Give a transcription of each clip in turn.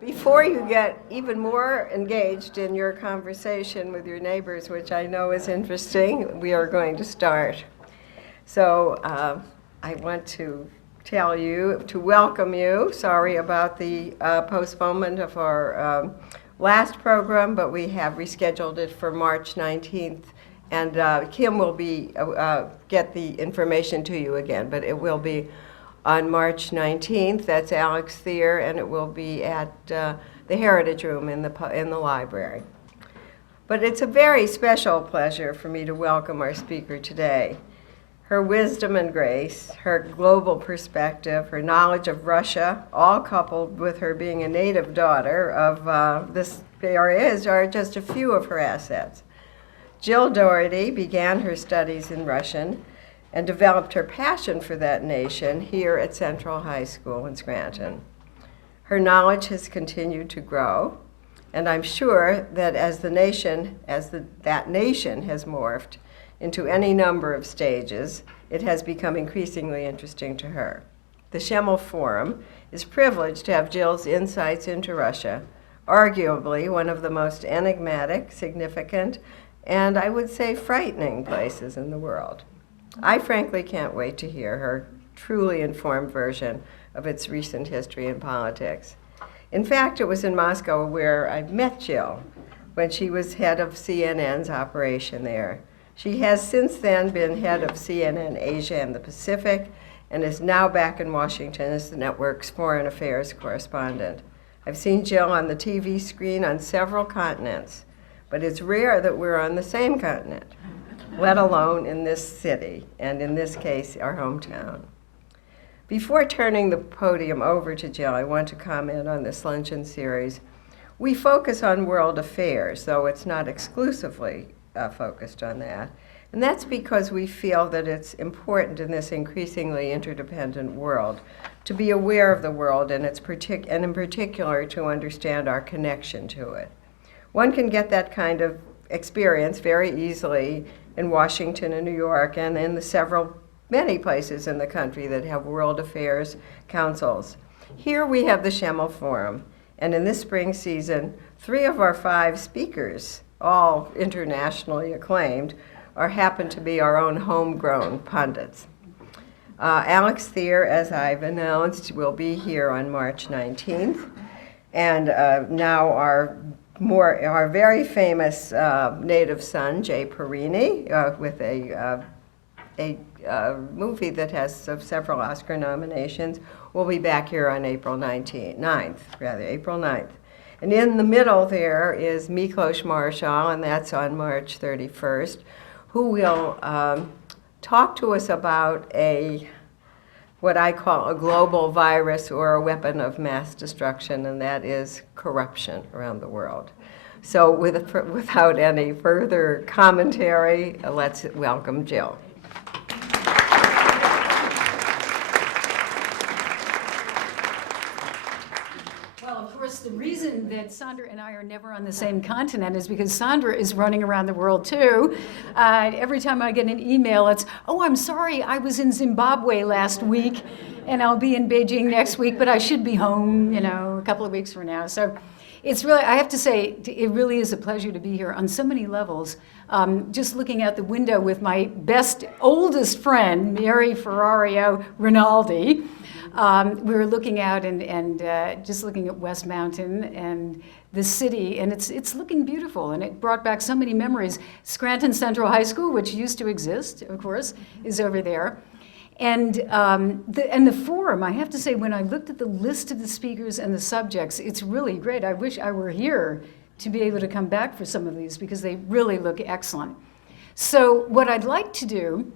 Before you get even more engaged in your conversation with your neighbors, which I know is interesting, we are going to start. So I want to tell you, to welcome you. Sorry about the postponement of our last program, but we have rescheduled it for March 19th. And Kim will get the information to you again, but it will be on March 19th. That's Alex Thier, and it will be at the Heritage Room in the library. But it's a very special pleasure for me to welcome our speaker today. Her wisdom and grace, her global perspective, her knowledge of Russia, all coupled with her being a native daughter of this area, are just a few of her assets. Jill Dougherty began her studies in Russian and developed her passion for that nation here at Central High School in Scranton. Her knowledge has continued to grow, and I'm sure that as that nation has morphed into any number of stages, it has become increasingly interesting to her. The Schemel Forum is privileged to have Jill's insights into Russia, arguably one of the most enigmatic, significant, and I would say frightening places in the world. I frankly can't wait to hear her truly informed version of its recent history and politics. In fact, it was in Moscow where I met Jill when she was head of CNN's operation there. She has since then been head of CNN Asia and the Pacific and is now back in Washington as the network's foreign affairs correspondent. I've seen Jill on the TV screen on several continents, but it's rare that we're on the same continent, let alone in this city, and in this case, our hometown. Before turning the podium over to Jill, I want to comment on this luncheon series. We focus on world affairs, though it's not exclusively focused on that. And that's because we feel that it's important in this increasingly interdependent world to be aware of the world and in particular to understand our connection to it. One can get that kind of experience very easily in Washington and New York and in the many places in the country that have world affairs councils. Here we have the Schemel Forum, and in this spring season, 3 of our 5 speakers, all internationally acclaimed, happen to be our own homegrown pundits. Alex Thier, as I've announced, will be here on March 19th, and now our very famous native son, Jay Perini, with a movie that has several Oscar nominations, will be back here on April 9th. And in the middle there is Miklos Marshall, and that's on March 31st, who will talk to us about what I call a global virus or a weapon of mass destruction, and that is corruption around the world. So without any further commentary, let's welcome Jill. Well, of course, the reason that Sandra and I are never on the same continent is because Sandra is running around the world too. Every time I get an email, it's, "Oh, I'm sorry, I was in Zimbabwe last week, and I'll be in Beijing next week, but I should be home, a couple of weeks from now." So it's really, I have to say, it really is a pleasure to be here on so many levels. Just looking out the window with my oldest friend, Mary Ferrario Rinaldi, we were looking out and just looking at West Mountain and the city, and it's looking beautiful, and it brought back so many memories. Scranton Central High School, which used to exist, of course, is over there. And the forum, I have to say, when I looked at the list of the speakers and the subjects, it's really great. I wish I were here to be able to come back for some of these because they really look excellent. So what I'd like to do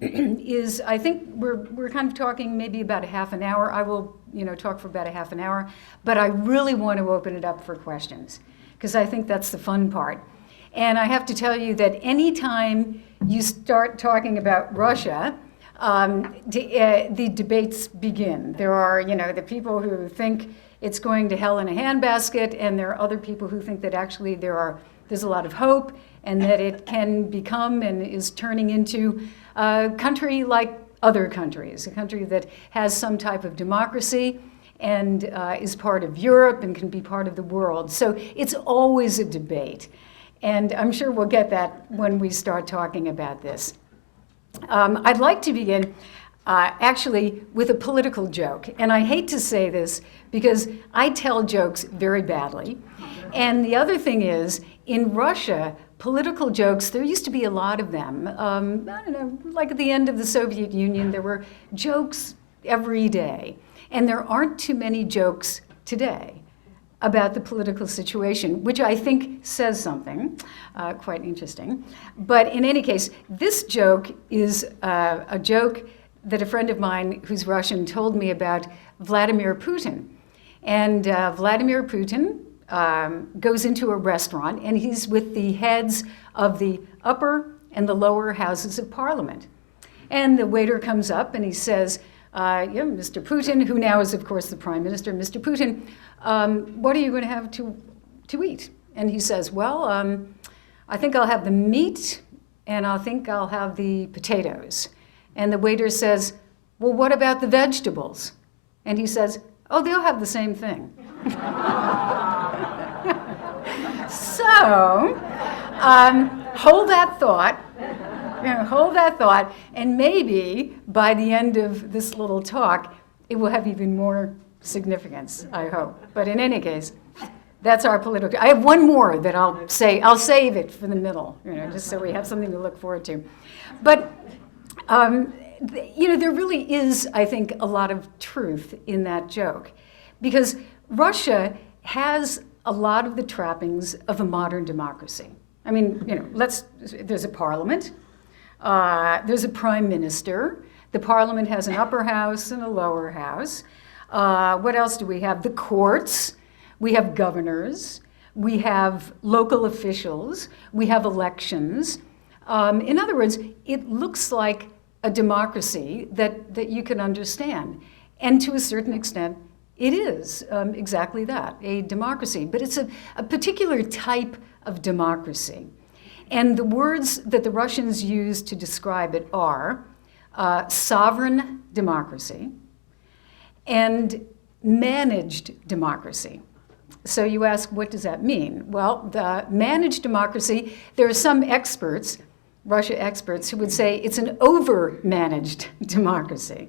is, I think we're kind of talking maybe about a half an hour. I will talk for about a half an hour, but I really want to open it up for questions because I think that's the fun part. And I have to tell you that anytime you start talking about Russia, the debates begin. There are, the people who think it's going to hell in a handbasket, and there are other people who think that actually there's a lot of hope, and that it can become and is turning into a country like other countries, a country that has some type of democracy and is part of Europe and can be part of the world. So it's always a debate. And I'm sure we'll get that when we start talking about this. I'd like to begin actually with a political joke. And I hate to say this because I tell jokes very badly. And the other thing is, in Russia, political jokes, there used to be a lot of them. I don't know, like at the end of the Soviet Union, there were jokes every day. And there aren't too many jokes today about the political situation, which I think says something quite interesting. But in any case, this joke is a joke that a friend of mine who's Russian told me about Vladimir Putin. And Vladimir Putin goes into a restaurant, and he's with the heads of the upper and the lower houses of parliament. And the waiter comes up and he says, Mr. Putin, who now is, of course, the prime minister, Mr. Putin, what are you going to have to eat? And he says, well, I think I'll have the meat, and I think I'll have the potatoes. And the waiter says, well, what about the vegetables? And he says, oh, they'll have the same thing. So, hold that thought. Hold that thought, and maybe by the end of this little talk, it will have even more significance, I hope. But in any case, that's our political. I have one more that I'll say. I'll save it for the middle, just so we have something to look forward to. But there really is, I think, a lot of truth in that joke, because Russia has a lot of the trappings of a modern democracy. I mean, there's a parliament. There's a prime minister. The parliament has an upper house and a lower house. What else do we have? The courts. We have governors. We have local officials. We have elections. In other words, it looks like a democracy that you can understand. And to a certain extent, it is exactly that, a democracy. But it's a particular type of democracy. And the words that the Russians use to describe it are sovereign democracy and managed democracy. So you ask, what does that mean? Well, the managed democracy, there are some experts, Russia experts, who would say it's an over-managed democracy.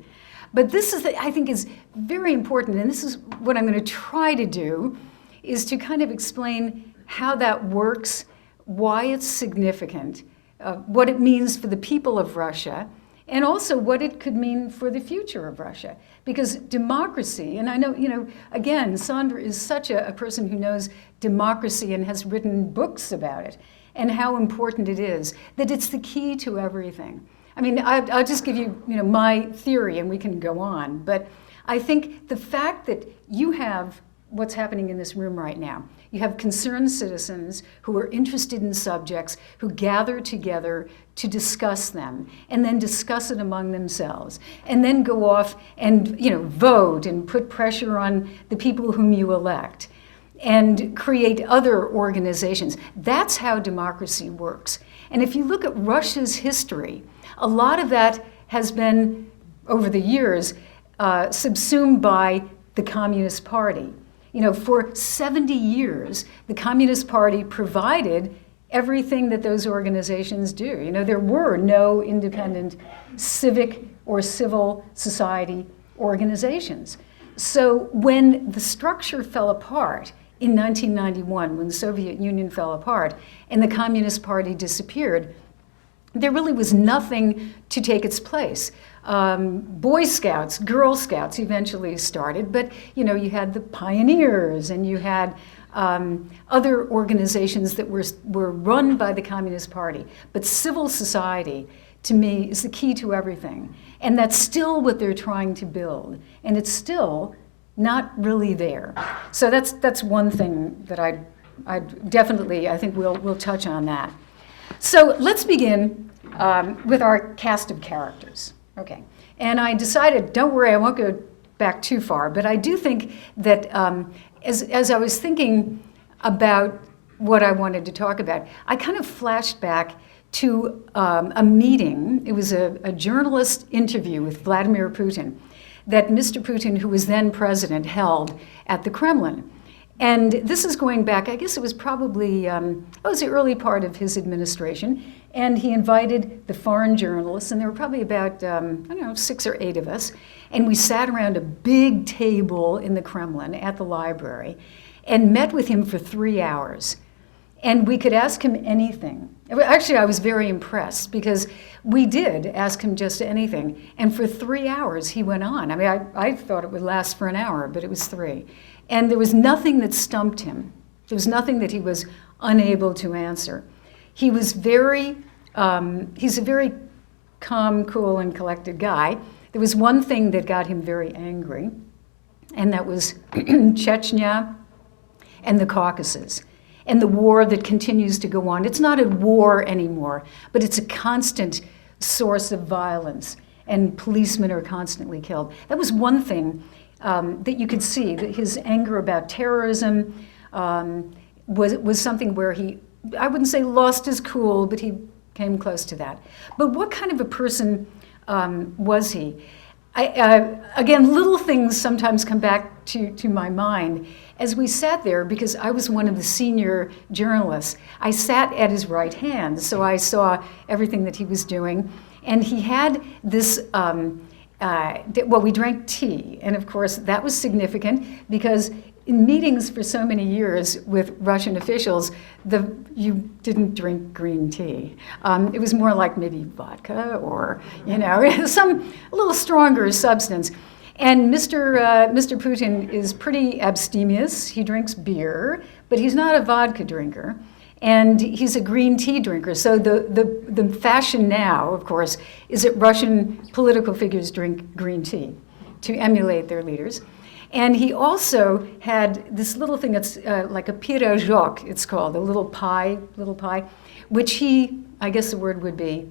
But this is, I think, is very important, and this is what I'm going to try to do, is to kind of explain how that works, why it's significant, what it means for the people of Russia, and also what it could mean for the future of Russia. Because democracy, and I know, again, Sandra is such a person who knows democracy and has written books about it, and how important it is, that it's the key to everything. I mean, I'll just give you, my theory, and we can go on. But I think the fact that you have what's happening in this room right now, you have concerned citizens who are interested in subjects, who gather together to discuss them, and then discuss it among themselves, and then go off and vote and put pressure on the people whom you elect, and create other organizations. That's how democracy works. And if you look at Russia's history, a lot of that has been, over the years, subsumed by the Communist Party. For 70 years, the Communist Party provided everything that those organizations do. There were no independent civic or civil society organizations. So when the structure fell apart in 1991, when the Soviet Union fell apart and the Communist Party disappeared, there really was nothing to take its place. Boy Scouts, Girl Scouts eventually started, but you had the Pioneers, and you had other organizations that were run by the Communist Party. But civil society, to me, is the key to everything. And that's still what they're trying to build. And it's still not really there. So that's one thing that I definitely, I think we'll touch on that. So let's begin with our cast of characters. Okay, and I decided, don't worry, I won't go back too far, but I do think that as I was thinking about what I wanted to talk about, I kind of flashed back to a meeting. It was a journalist interview with Vladimir Putin that Mr. Putin, who was then president, held at the Kremlin. And this is going back, I guess it was probably, it was the early part of his administration, and he invited the foreign journalists, and there were probably about, I don't know, 6 or 8 of us, and we sat around a big table in the Kremlin at the library and met with him for 3 hours. And we could ask him anything. Actually, I was very impressed because we did ask him just anything. And for 3 hours, he went on. I mean, I thought it would last for an hour, but it was 3. And there was nothing that stumped him. There was nothing that he was unable to answer. He was he's a very calm, cool, and collected guy. There was one thing that got him very angry, and that was Chechnya and the Caucasus, and the war that continues to go on. It's not a war anymore, but it's a constant source of violence, and policemen are constantly killed. That was one thing that you could see, that his anger about terrorism was something where he, I wouldn't say lost his cool, but he came close to that. But what kind of a person was he? Again, little things sometimes come back to my mind. As we sat there, because I was one of the senior journalists, I sat at his right hand, so I saw everything that he was doing. And he had this, well, we drank tea, and of course that was significant because in meetings for so many years with Russian officials, you didn't drink green tea. It was more like maybe vodka or, some a little stronger substance. And Mr. Putin is pretty abstemious. He drinks beer, but he's not a vodka drinker. And he's a green tea drinker. So the fashion now, of course, is that Russian political figures drink green tea to emulate their leaders. And he also had this little thing that's like a pirozhok, it's called, a little pie, which he, I guess the word would be,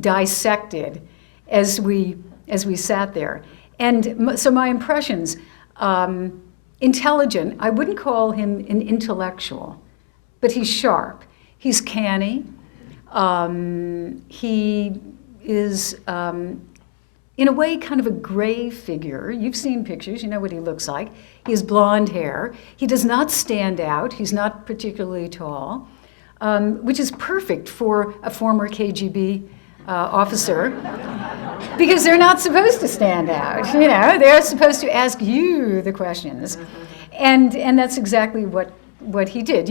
dissected as we sat there. And so my impressions, intelligent, I wouldn't call him an intellectual, but he's sharp, he's canny, he is, in a way, kind of a gray figure. You've seen pictures, you know what he looks like. He has blonde hair. He does not stand out. He's not particularly tall, which is perfect for a former KGB officer, because they're not supposed to stand out. They're supposed to ask you the questions, and that's exactly what he did.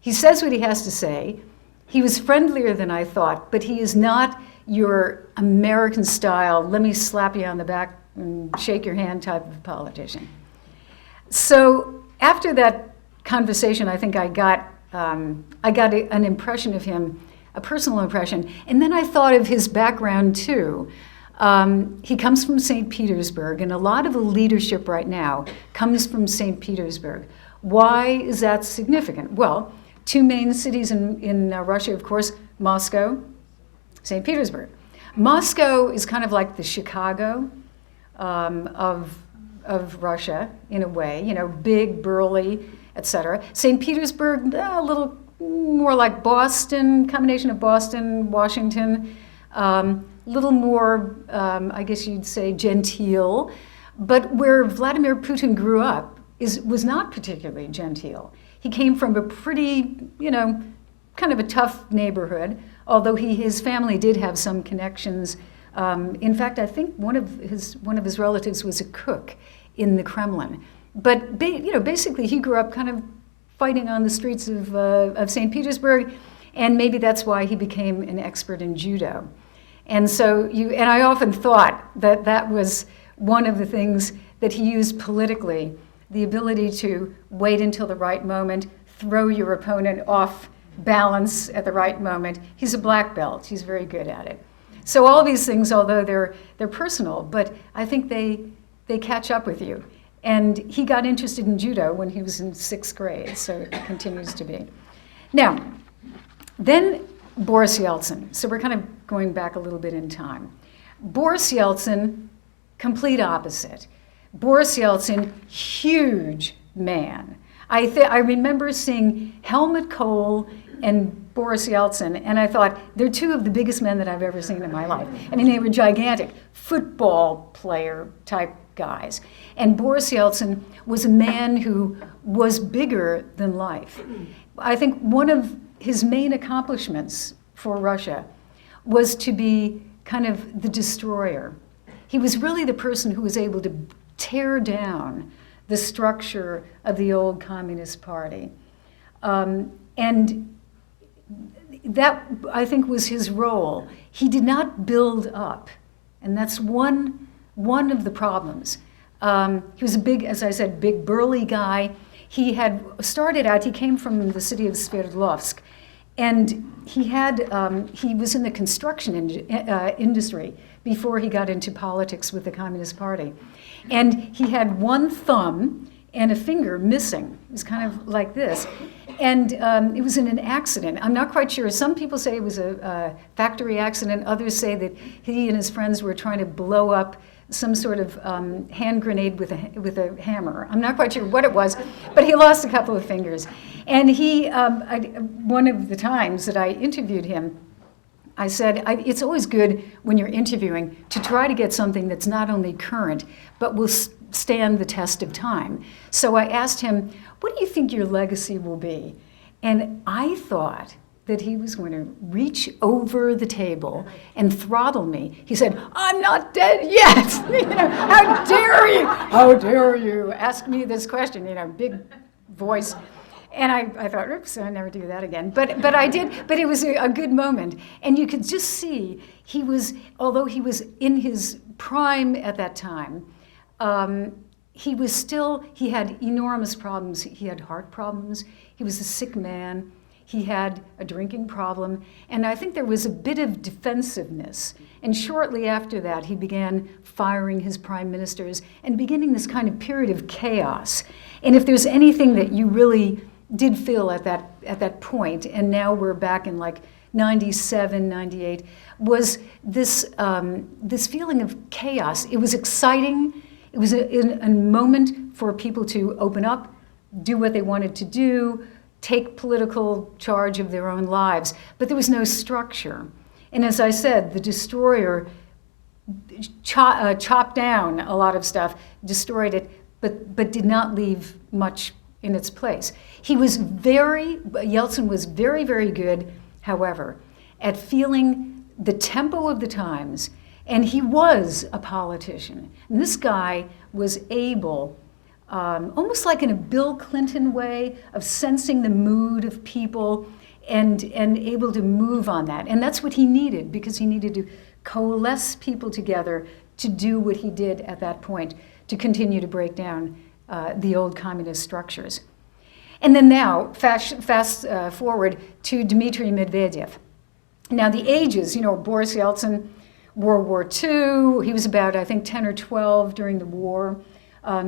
He says what he has to say. He was friendlier than I thought, but he is not your American style, let me slap you on the back and shake your hand type of politician. So after that conversation, I think I got an impression of him, a personal impression, and then I thought of his background too. He comes from St. Petersburg, and a lot of the leadership right now comes from St. Petersburg. Why is that significant? Well, 2 main cities in Russia, of course, Moscow, St. Petersburg. Moscow is kind of like the Chicago of Russia in a way, big, burly, etc. St. Petersburg, a little more like Boston, combination of Boston, Washington, little more, I guess you'd say, genteel. But where Vladimir Putin grew up was not particularly genteel. He came from a pretty, kind of a tough neighborhood, although his family did have some connections. In fact, I think one of his relatives was a cook in the Kremlin. But basically, he grew up kind of fighting on the streets of St. Petersburg, and maybe that's why he became an expert in judo. And so and I often thought that was one of the things that he used politically, the ability to wait until the right moment, throw your opponent off balance at the right moment. He's a black belt. He's very good at it. So all these things, although they're personal, but I think they catch up with you. And he got interested in judo when he was in 6th grade, so it continues to be. Now, then Boris Yeltsin. So we're kind of going back a little bit in time. Boris Yeltsin, complete opposite. Boris Yeltsin, huge man. I remember seeing Helmut Kohl and Boris Yeltsin, and I thought, they're two of the biggest men that I've ever seen in my life. I mean, they were gigantic, football player type guys. And Boris Yeltsin was a man who was bigger than life. I think one of his main accomplishments for Russia was to be kind of the destroyer. He was really the person who was able to tear down the structure of the old Communist Party. And that, I think, was his role. He did not build up, and that's one of the problems. He was a big, as I said, big burly guy. He had started out, he came from the city of Sverdlovsk, and he was in the construction industry before he got into politics with the Communist Party. And he had one thumb and a finger missing. It was kind of like this. And it was in an accident. I'm not quite sure. Some people say it was a factory accident. Others say that he and his friends were trying to blow up some sort of hand grenade with a hammer. I'm not quite sure what it was, but he lost a couple of fingers. And one of the times that I interviewed him, I said, it's always good when you're interviewing to try to get something that's not only current, but will stand the test of time. So I asked him, what do you think your legacy will be? And I thought that he was going to reach over the table and throttle me. He said, I'm not dead yet. How dare you ask me this question, big voice. And I thought, oops, I'll never do that again. But I did, but it was a good moment. And you could just see although he was in his prime at that time, he had enormous problems. He had heart problems. He was a sick man. He had a drinking problem. And I think there was a bit of defensiveness. And shortly after that, he began firing his prime ministers and beginning this kind of period of chaos. And if there's anything that you really did feel at that point, and now we're back in like 97, 98, was this feeling of chaos. It was exciting. It was a moment for people to open up, do what they wanted to do, take political charge of their own lives. But there was no structure. And as I said, the destroyer chopped down a lot of stuff, destroyed it, but did not leave much in its place. Yeltsin was very, very good, however, at feeling the tempo of the times, and he was a politician. And this guy was able, almost like in a Bill Clinton way, of sensing the mood of people and able to move on that. And that's what he needed, because he needed to coalesce people together to do what he did at that point, to continue to break down the old communist structures. And then now, fast forward to Dmitry Medvedev. Now the ages, Boris Yeltsin, World War II, he was about, I think, 10 or 12 during the war.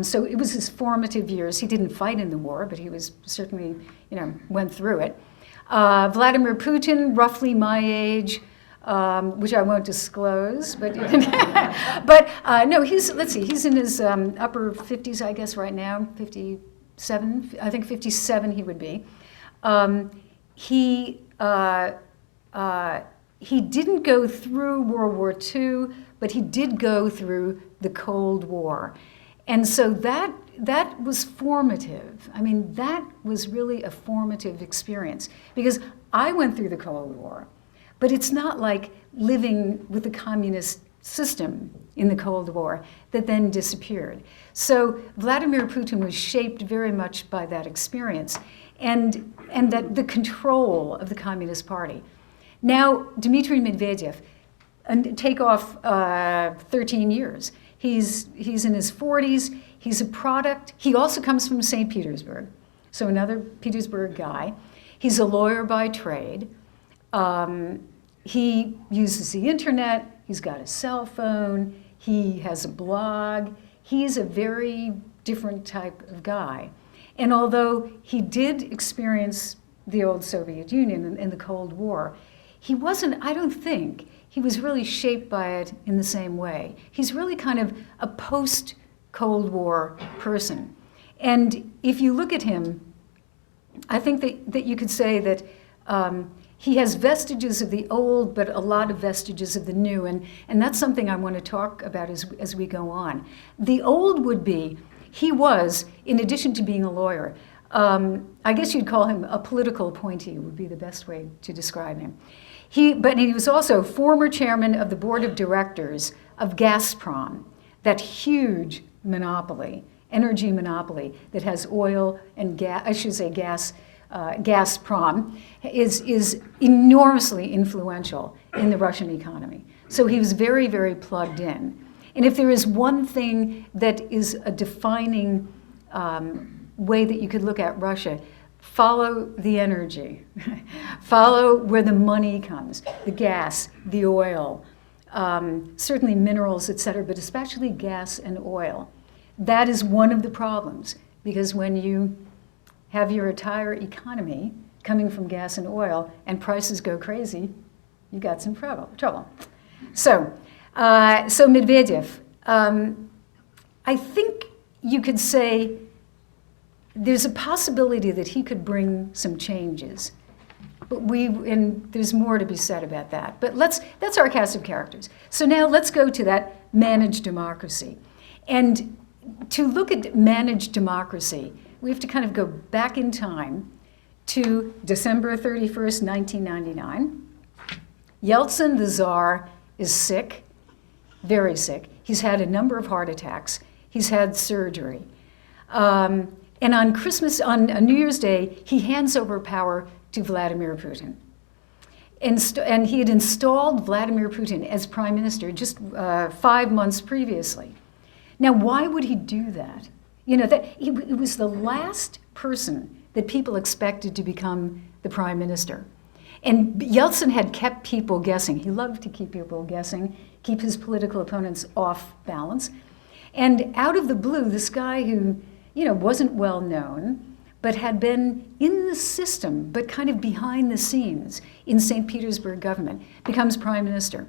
So it was his formative years. He didn't fight in the war, but he was certainly, went through it. Vladimir Putin, roughly my age, which I won't disclose, but no, he's in his upper 50s, I guess, right now, 57, I think 57 he would be. He didn't go through World War II, but he did go through the Cold War. And so that was formative. I mean, that was really a formative experience, because I went through the Cold War, but it's not like living with the communist system in the Cold War that then disappeared. So Vladimir Putin was shaped very much by that experience and that the control of the Communist Party. Now, Dmitry Medvedev, and take off 13 years. He's in his 40s. He's a product. He also comes from St. Petersburg, so another Petersburg guy. He's a lawyer by trade. He uses the internet. He's got a cell phone. He has a blog. He's a very different type of guy. And although he did experience the old Soviet Union and the Cold War, he wasn't, I don't think, he was really shaped by it in the same way. He's really kind of a post-Cold War person. And if you look at him, I think that you could say that He has vestiges of the old, but a lot of vestiges of the new, and that's something I want to talk about as we go on. The old would be, he was, in addition to being a lawyer, I guess you'd call him a political appointee, would be the best way to describe him. But he was also former chairman of the board of directors of Gazprom, that huge monopoly, energy monopoly that has oil and gas, I should say gas, Gazprom, is enormously influential in the Russian economy. So he was very, very plugged in. And if there is one thing that is a defining way that you could look at Russia, follow the energy. Follow where the money comes, the gas, the oil, certainly minerals, et cetera, but especially gas and oil. That is one of the problems, because when you have your entire economy coming from gas and oil and prices go crazy, you got some trouble. So Medvedev, I think you could say there's a possibility that he could bring some changes. But there's more to be said about that. But that's our cast of characters. So now let's go to that managed democracy. And to look at managed democracy, we have to kind of go back in time to December 31st, 1999. Yeltsin, the Tsar, is sick, very sick. He's had a number of heart attacks. He's had surgery. And on New Year's Day, he hands over power to Vladimir Putin. And he had installed Vladimir Putin as prime minister just 5 months previously. Now, why would he do that? You know, it was the last person that people expected to become the prime minister. And Yeltsin had kept people guessing. He loved to keep people guessing, keep his political opponents off balance. And out of the blue, this guy who, you know, wasn't well known, but had been in the system, but kind of behind the scenes in St. Petersburg government, becomes prime minister.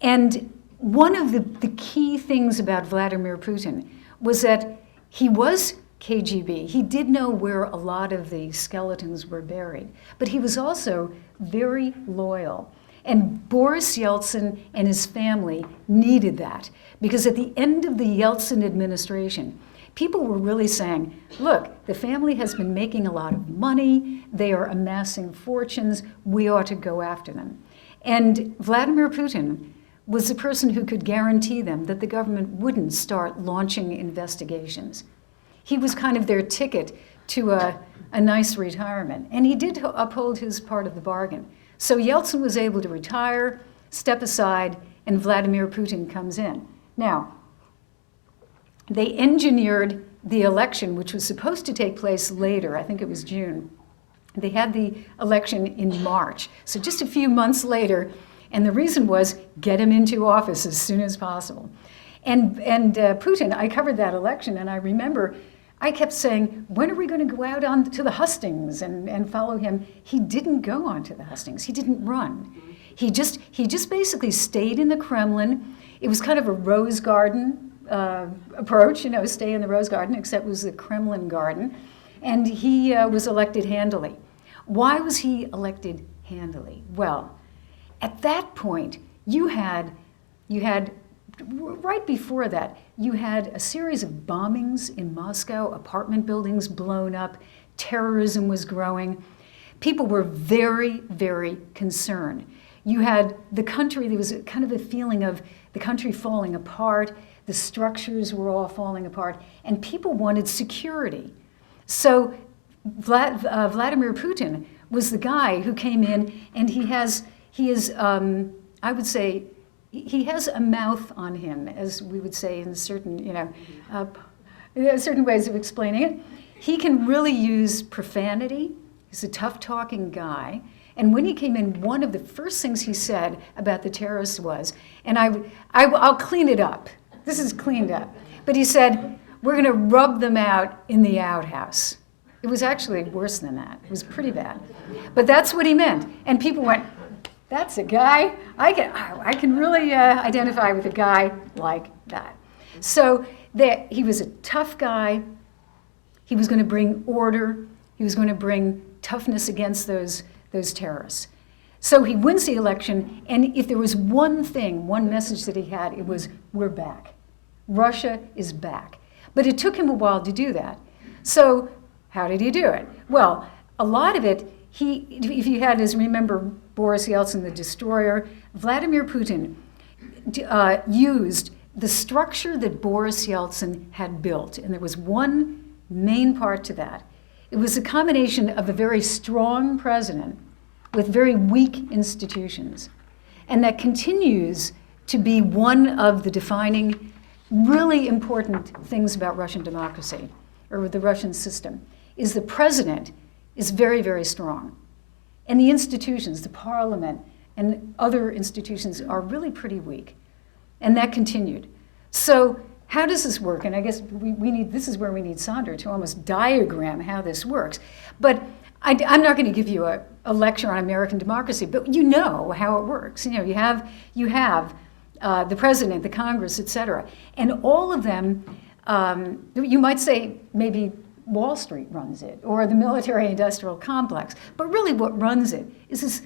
And one of the key things about Vladimir Putin was that he was KGB. He did know where a lot of the skeletons were buried, but he was also very loyal. And Boris Yeltsin and his family needed that, because at the end of the Yeltsin administration, people were really saying, look, the family has been making a lot of money, they are amassing fortunes, we ought to go after them. And Vladimir Putin was the person who could guarantee them that the government wouldn't start launching investigations. He was kind of their ticket to a nice retirement, and he did uphold his part of the bargain. So Yeltsin was able to retire, step aside, and Vladimir Putin comes in. Now, they engineered the election, which was supposed to take place later, I think it was June. They had the election in March, so just a few months later, and the reason was get him into office as soon as possible. And Putin, I covered that election, and I remember I kept saying, when are we going to go out on to the hustings and follow him? He didn't go on to the hustings. He didn't run. He just basically stayed in the Kremlin. It was kind of a rose garden approach, you know, stay in the rose garden, except it was the Kremlin garden. And he was elected handily. Why was he elected handily? Well, at that point, you had right before that, you had a series of bombings in Moscow, apartment buildings blown up, terrorism was growing. People were very, very concerned. You had the country, there was kind of a feeling of the country falling apart, the structures were all falling apart, and people wanted security. So Vladimir Putin was the guy who came in, and he is, I would say, he has a mouth on him, as we would say in certain, certain ways of explaining it. He can really use profanity. He's a tough-talking guy. And when he came in, one of the first things he said about the terrorists was, and I'll clean it up. This is cleaned up. But he said, we're going to rub them out in the outhouse. It was actually worse than that. It was pretty bad. But that's what he meant. And people went, that's a guy. I can really identify with a guy like that. So he was a tough guy. He was going to bring order. He was going to bring toughness against those those terrorists. So he wins the election, and if there was one thing, one message that he had, it was, we're back. Russia is back. But it took him a while to do that. So how did he do it? Well, a lot of it, if you had, as remember, Boris Yeltsin, the destroyer, Vladimir Putin used the structure that Boris Yeltsin had built. And there was one main part to that. It was a combination of a very strong president with very weak institutions. And that continues to be one of the defining, really important things about Russian democracy, or the Russian system, is the president is very, very strong. And the institutions, the parliament, and other institutions are really pretty weak. And that continued. So how does this work? And I guess this is where we need Sandra to almost diagram how this works. But I'm not going to give you a lecture on American democracy, but you know how it works. You have the president, the Congress, et cetera. And all of them, you might say maybe Wall Street runs it, or the military-industrial complex. But really what runs it is this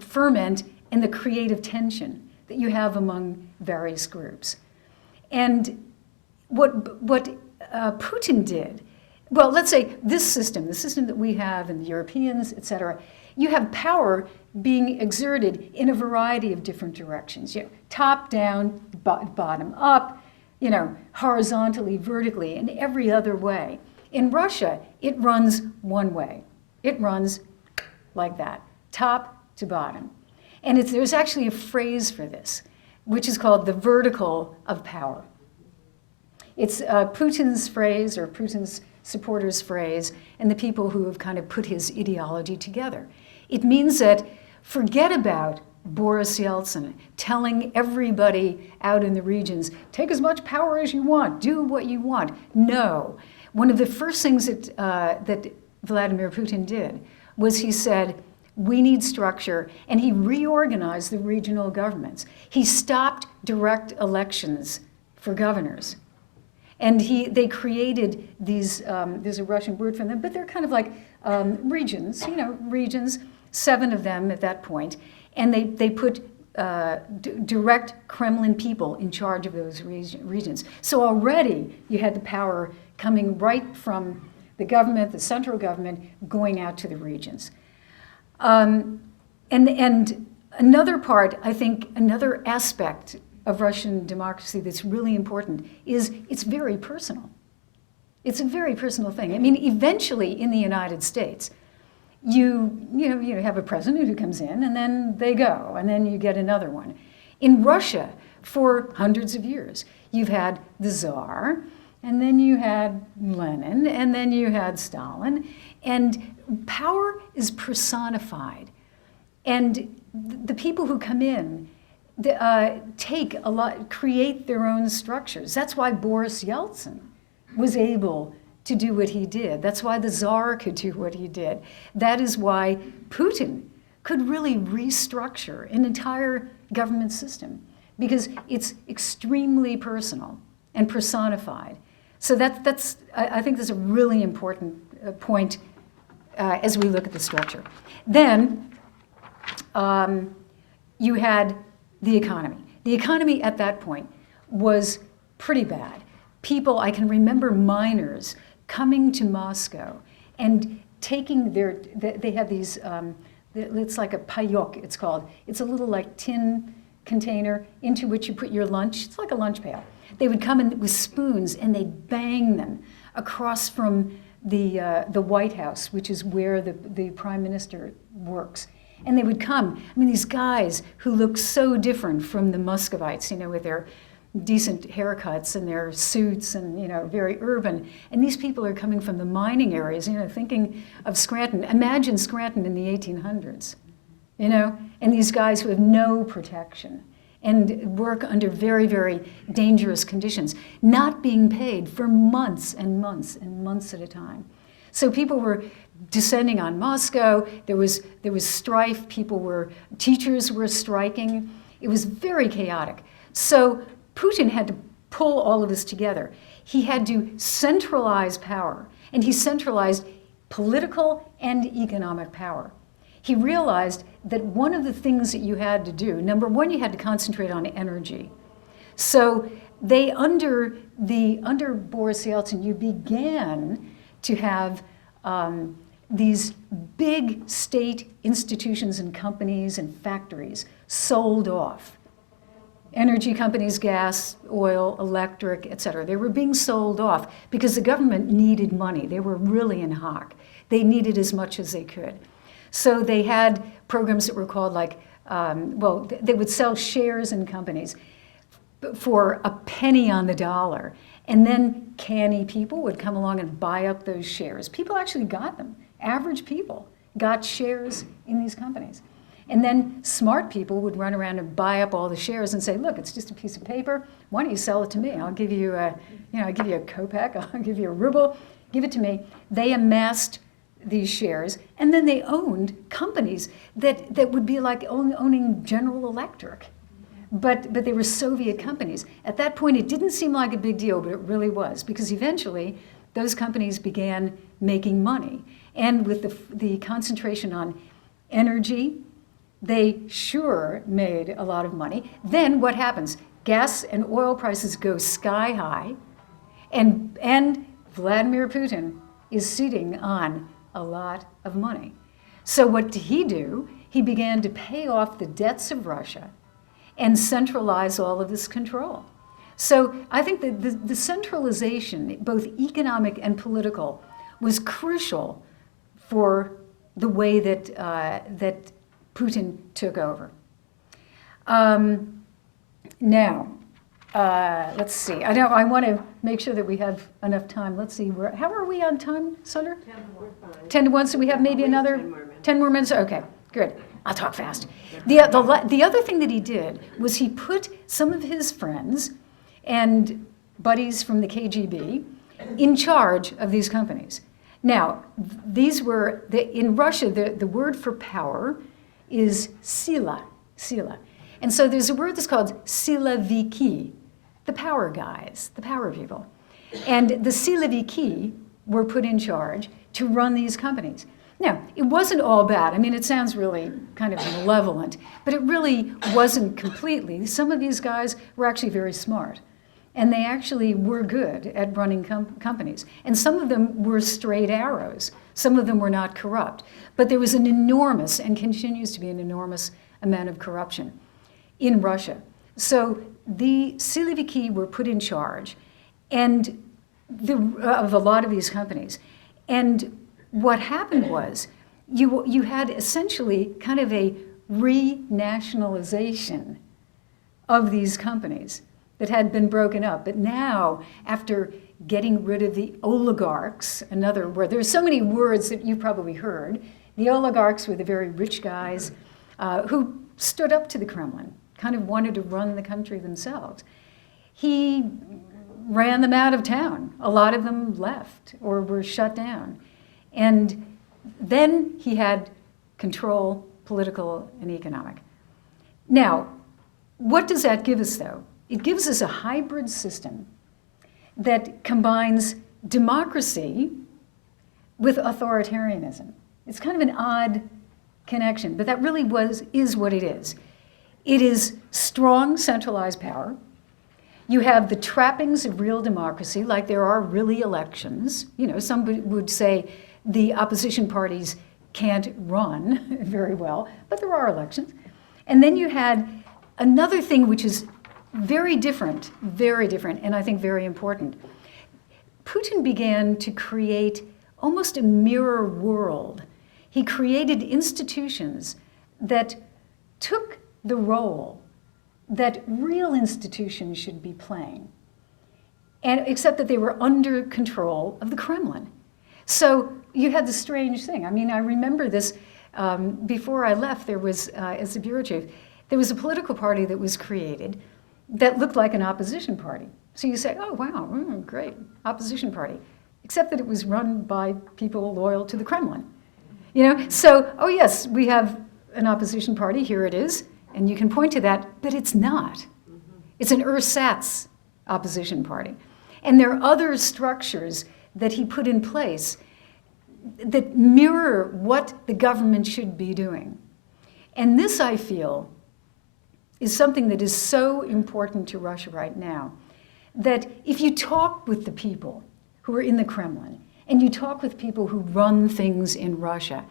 ferment and the creative tension that you have among various groups. And what Putin did, well, let's say this system, the system that we have and the Europeans, et cetera, you have power being exerted in a variety of different directions. Top down, bottom up, horizontally, vertically, and every other way. In Russia, it runs one way. It runs like that, top to bottom. And there's actually a phrase for this, which is called the vertical of power. It's Putin's phrase, or Putin's supporters' phrase, and the people who have kind of put his ideology together. It means that forget about Boris Yeltsin telling everybody out in the regions, take as much power as you want, do what you want. No. One of the first things that Vladimir Putin did was he said, we need structure, and he reorganized the regional governments. He stopped direct elections for governors. And they created these, there's a Russian word for them, but they're kind of like regions, regions, 7 of them at that point. And they put direct Kremlin people in charge of those regions. So already you had the power coming right from the government, the central government, going out to the regions. And another part, I think, another aspect of Russian democracy that's really important is it's very personal. It's a very personal thing. I mean, eventually in the United States, you have a president who comes in and then they go, and then you get another one. In Russia, for hundreds of years, you've had the Tsar, and then you had Lenin, and then you had Stalin, and power is personified. And the people who come in take a lot, create their own structures. That's why Boris Yeltsin was able to do what he did. That's why the Tsar could do what he did. That is why Putin could really restructure an entire government system, because it's extremely personal and personified. So I think that's a really important point as we look at the structure. Then you had the economy. The economy at that point was pretty bad. People, I can remember miners coming to Moscow and taking they had these, it's like a payok, it's called. It's a little like tin container into which you put your lunch. It's like a lunch pail. They would come in with spoons and they'd bang them across from the White House, which is where the prime minister works. And they would come, these guys who looked so different from the Muscovites, with their decent haircuts and their suits and, very urban. And these people are coming from the mining areas, thinking of Scranton. Imagine Scranton in the 1800s, and these guys who have no protection and work under very, very dangerous conditions, not being paid for months and months and months at a time. So people were descending on Moscow. There was strife. Teachers were striking. It was very chaotic. So Putin had to pull all of this together. He had to centralize power, and he centralized political and economic power. he realized that one of the things that you had to do, number one, you had to concentrate on energy. So they, under Boris Yeltsin, you began to have these big state institutions and companies and factories sold off. Energy companies, gas, oil, electric, et cetera. They were being sold off because the government needed money. They were really in hock. They needed as much as they could. So they had programs that were called like, they would sell shares in companies for a penny on the dollar. And then canny people would come along and buy up those shares. People actually got them. Average people got shares in these companies. And then smart people would run around and buy up all the shares and say, look, it's just a piece of paper. Why don't you sell it to me? I'll give you a kopeck, I'll give you a ruble, give it to me. They amassed these shares, and then they owned companies that would be like owning General Electric. But they were Soviet companies. At that point, it didn't seem like a big deal, but it really was, because eventually those companies began making money. And with the concentration on energy, they sure made a lot of money. Then what happens? Gas and oil prices go sky high, and Vladimir Putin is sitting on a lot of money. So what did he do? He began to pay off the debts of Russia and centralize all of this control. So I think that the centralization, both economic and political, was crucial for the way that Putin took over. Now, let's see. I want to make sure that we have enough time. Let's see. How are we on time, Sunder? 10 to 1. So we have maybe another 10 more minutes. Okay, good. I'll talk fast. The other thing that he did was he put some of his friends and buddies from the KGB in charge of these companies. Now, these were, in Russia, the word for power is sila. And so there's a word that's called siloviki, the power guys, the power people. And the siloviki were put in charge to run these companies. Now, it wasn't all bad. I mean, it sounds really kind of malevolent, but it really wasn't completely. Some of these guys were actually very smart, and they actually were good at running companies. And some of them were straight arrows. Some of them were not corrupt. But there was an enormous, and continues to be an enormous, amount of corruption in Russia. So the siloviki were put in charge of a lot of these companies. And what happened was you had essentially kind of a renationalization of these companies that had been broken up. But now, after getting rid of the oligarchs, another word, there's so many words that you've probably heard. The oligarchs were the very rich guys who stood up to the Kremlin, kind of wanted to run the country themselves. He ran them out of town. A lot of them left or were shut down. And then he had control, political and economic. Now, what does that give us, though? It gives us a hybrid system that combines democracy with authoritarianism. It's kind of an odd connection, but that really is what it is. It is strong centralized power. You have the trappings of real democracy, like there are really elections. You know, some would say the opposition parties can't run very well, but there are elections. And then you had another thing which is very different, and I think very important. Putin began to create almost a mirror world. He created institutions that took the role that real institutions should be playing, and except that they were under control of the Kremlin. So you had this strange thing. I mean, I remember this, before I left, there was, as the bureau chief, there was a political party that was created that looked like an opposition party. So you say, oh, wow, great, opposition party. Except that it was run by people loyal to the Kremlin. You know, so, oh yes, we have an opposition party, here it is, and you can point to that, but it's not. It's an ersatz opposition party. And there are other structures that he put in place that mirror what the government should be doing. And this, I feel, is something that is so important to Russia right now, that if you talk with the people who are in the Kremlin, and you talk with people who run things in Russia,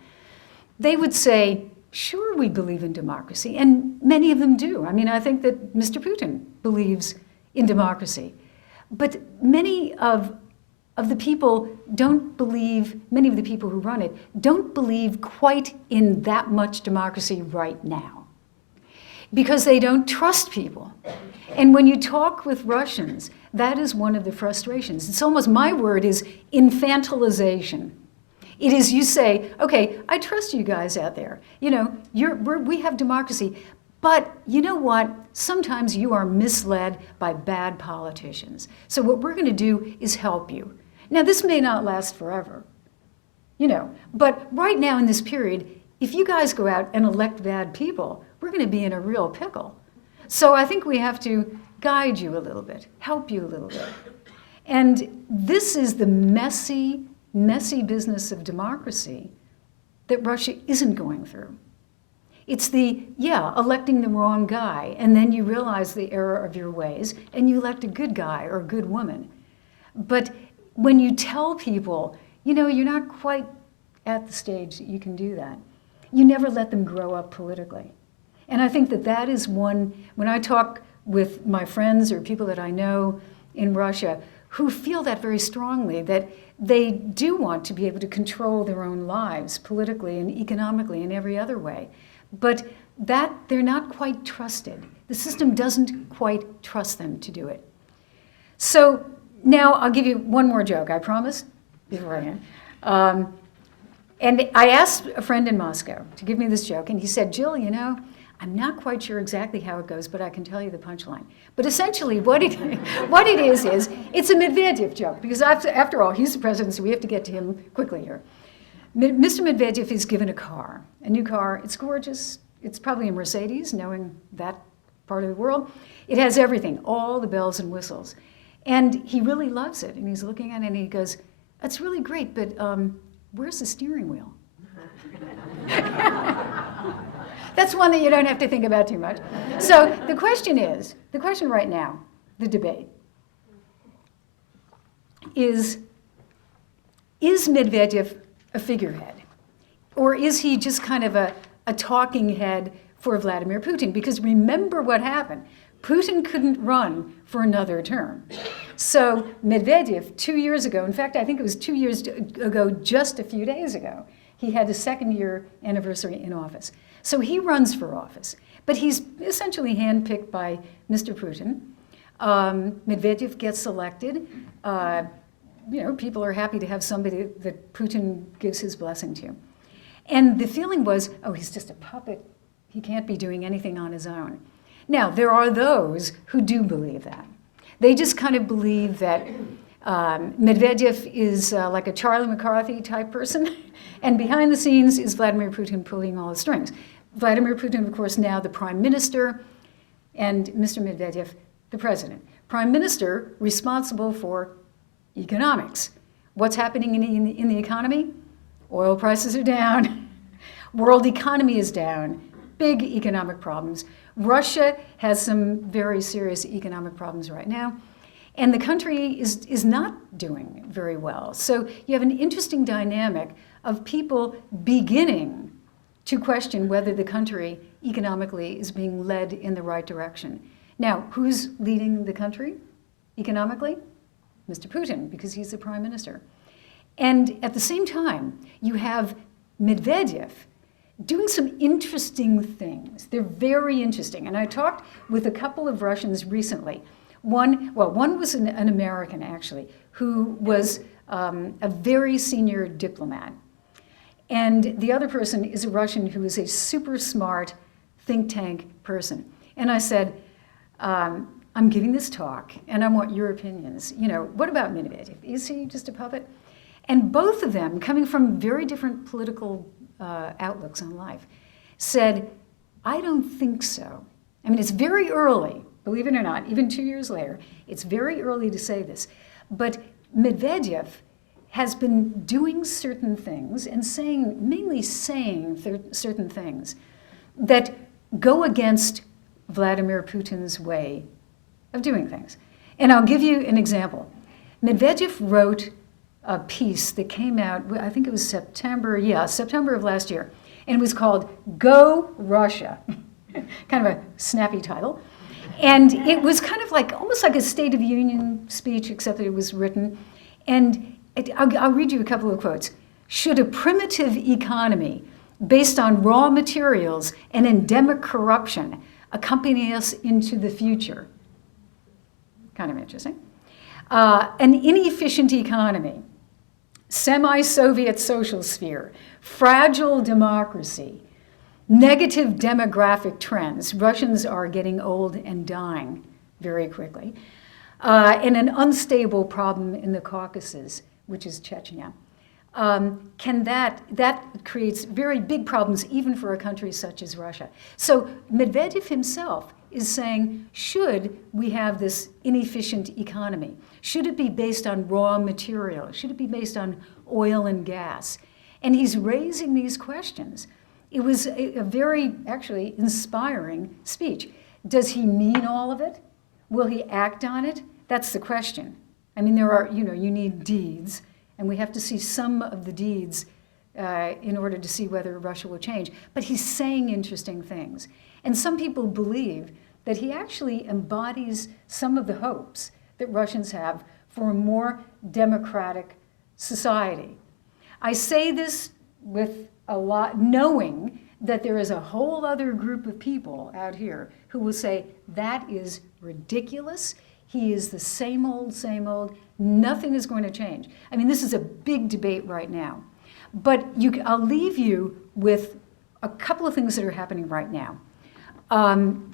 they would say, sure, we believe in democracy, and many of them do. I mean, I think that Mr. Putin believes in democracy. But many of the people don't believe, many of the people who run it, don't believe quite in that much democracy right now, because they don't trust people. And when you talk with Russians, that is one of the frustrations. It's almost, my word is infantilization. It is, you say, okay, I trust you guys out there. You know, we have democracy, but you know what? Sometimes you are misled by bad politicians. So what we're going to do is help you. Now, this may not last forever, you know, but right now in this period, if you guys go out and elect bad people, we're going to be in a real pickle. So I think we have to guide you a little bit, help you a little bit. And this is the messy business of democracy that Russia isn't going through. It's the, electing the wrong guy, and then you realize the error of your ways, and you elect a good guy or a good woman. But when you tell people, you know, you're not quite at the stage that you can do that, you never let them grow up politically. And I think that that is one, when I talk with my friends or people that I know in Russia who feel that very strongly, that they do want to be able to control their own lives politically and economically and every other way, but that they're not quite trusted. The system doesn't quite trust them to do it. So now I'll give you one more joke, I promise, before I end. And I asked a friend in Moscow to give me this joke, and he said, Jill, you know, I'm not quite sure exactly how it goes, but I can tell you the punchline. But essentially what it is it's a Medvedev joke, because after all, he's the president, so we have to get to him quickly here. Mr. Medvedev is given a car, a new car. It's gorgeous. It's probably a Mercedes, knowing that part of the world. It has everything, all the bells and whistles. And he really loves it, and he's looking at it, and he goes, that's really great, but where's the steering wheel? That's one that you don't have to think about too much. So the question right now, the debate, is Medvedev a figurehead? Or is he just kind of a talking head for Vladimir Putin? Because remember what happened. Putin couldn't run for another term. So Medvedev, 2 years ago, in fact, I think it was 2 years ago, just a few days ago, he had his second-year anniversary in office. So he runs for office, but he's essentially handpicked by Mr. Putin. Medvedev gets elected. People are happy to have somebody that Putin gives his blessing to. And the feeling was, oh, he's just a puppet. He can't be doing anything on his own. Now, there are those who do believe that. They just kind of believe that Medvedev is like a Charlie McCarthy type person, and behind the scenes is Vladimir Putin pulling all the strings. Vladimir Putin, of course, now the prime minister, and Mr. Medvedev, the president. Prime minister responsible for economics. What's happening in the economy? Oil prices are down. World economy is down. Big economic problems. Russia has some very serious economic problems right now. And the country is not doing very well. So you have an interesting dynamic of people beginning to question whether the country economically is being led in the right direction. Now, who's leading the country economically? Mr. Putin, because he's the prime minister. And at the same time, you have Medvedev doing some interesting things. They're very interesting. And I talked with a couple of Russians recently. One was an American, actually, who was a very senior diplomat. And the other person is a Russian who is a super smart think tank person. And I said, I'm giving this talk, and I want your opinions. You know, what about Medvedev? Is he just a puppet? And both of them, coming from very different political outlooks on life, said, I don't think so. I mean, it's very early, believe it or not, even 2 years later, it's very early to say this. But Medvedev has been doing certain things and mainly saying certain things that go against Vladimir Putin's way of doing things. And I'll give you an example. Medvedev wrote a piece that came out, I think it was September of last year, and it was called Go Russia, kind of a snappy title. And it was kind of like, almost like a State of the Union speech, except that it was written. And I'll read you a couple of quotes. Should a primitive economy based on raw materials and endemic corruption accompany us into the future? Kind of interesting. An inefficient economy, semi-Soviet social sphere, fragile democracy, negative demographic trends. Russians are getting old and dying very quickly. And an unstable problem in the Caucasus, which is Chechnya. That creates very big problems even for a country such as Russia. So Medvedev himself is saying, should we have this inefficient economy? Should it be based on raw materials? Should it be based on oil and gas? And he's raising these questions. It was a very, actually, inspiring speech. Does he mean all of it? Will he act on it? That's the question. I mean, there are, you need deeds, and we have to see some of the deeds in order to see whether Russia will change. But he's saying interesting things. And some people believe that he actually embodies some of the hopes that Russians have for a more democratic society. I say this with a lot, knowing that there is a whole other group of people out here who will say, that is ridiculous. He is the same old, nothing is going to change. I mean, this is a big debate right now. But I'll leave you with a couple of things that are happening right now. When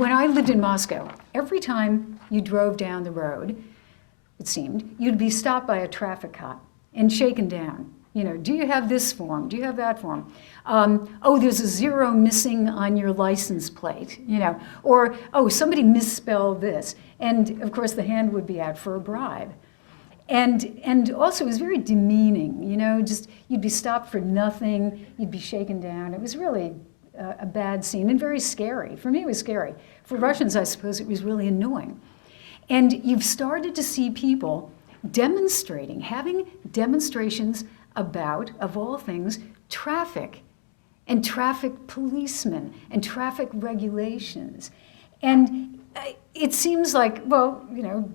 I lived in Moscow, every time you drove down the road, it seemed, you'd be stopped by a traffic cop and shaken down. Do you have this form? Do you have that form? Oh, there's a zero missing on your license plate, Or, oh, somebody misspelled this. And of course, the hand would be out for a bribe. And also, it was very demeaning, just you'd be stopped for nothing, you'd be shaken down. It was really a bad scene and very scary. For me, it was scary. For Russians, I suppose it was really annoying. And you've started to see people demonstrating, having demonstrations about, of all things, traffic and traffic policemen and traffic regulations. And it seems like, well,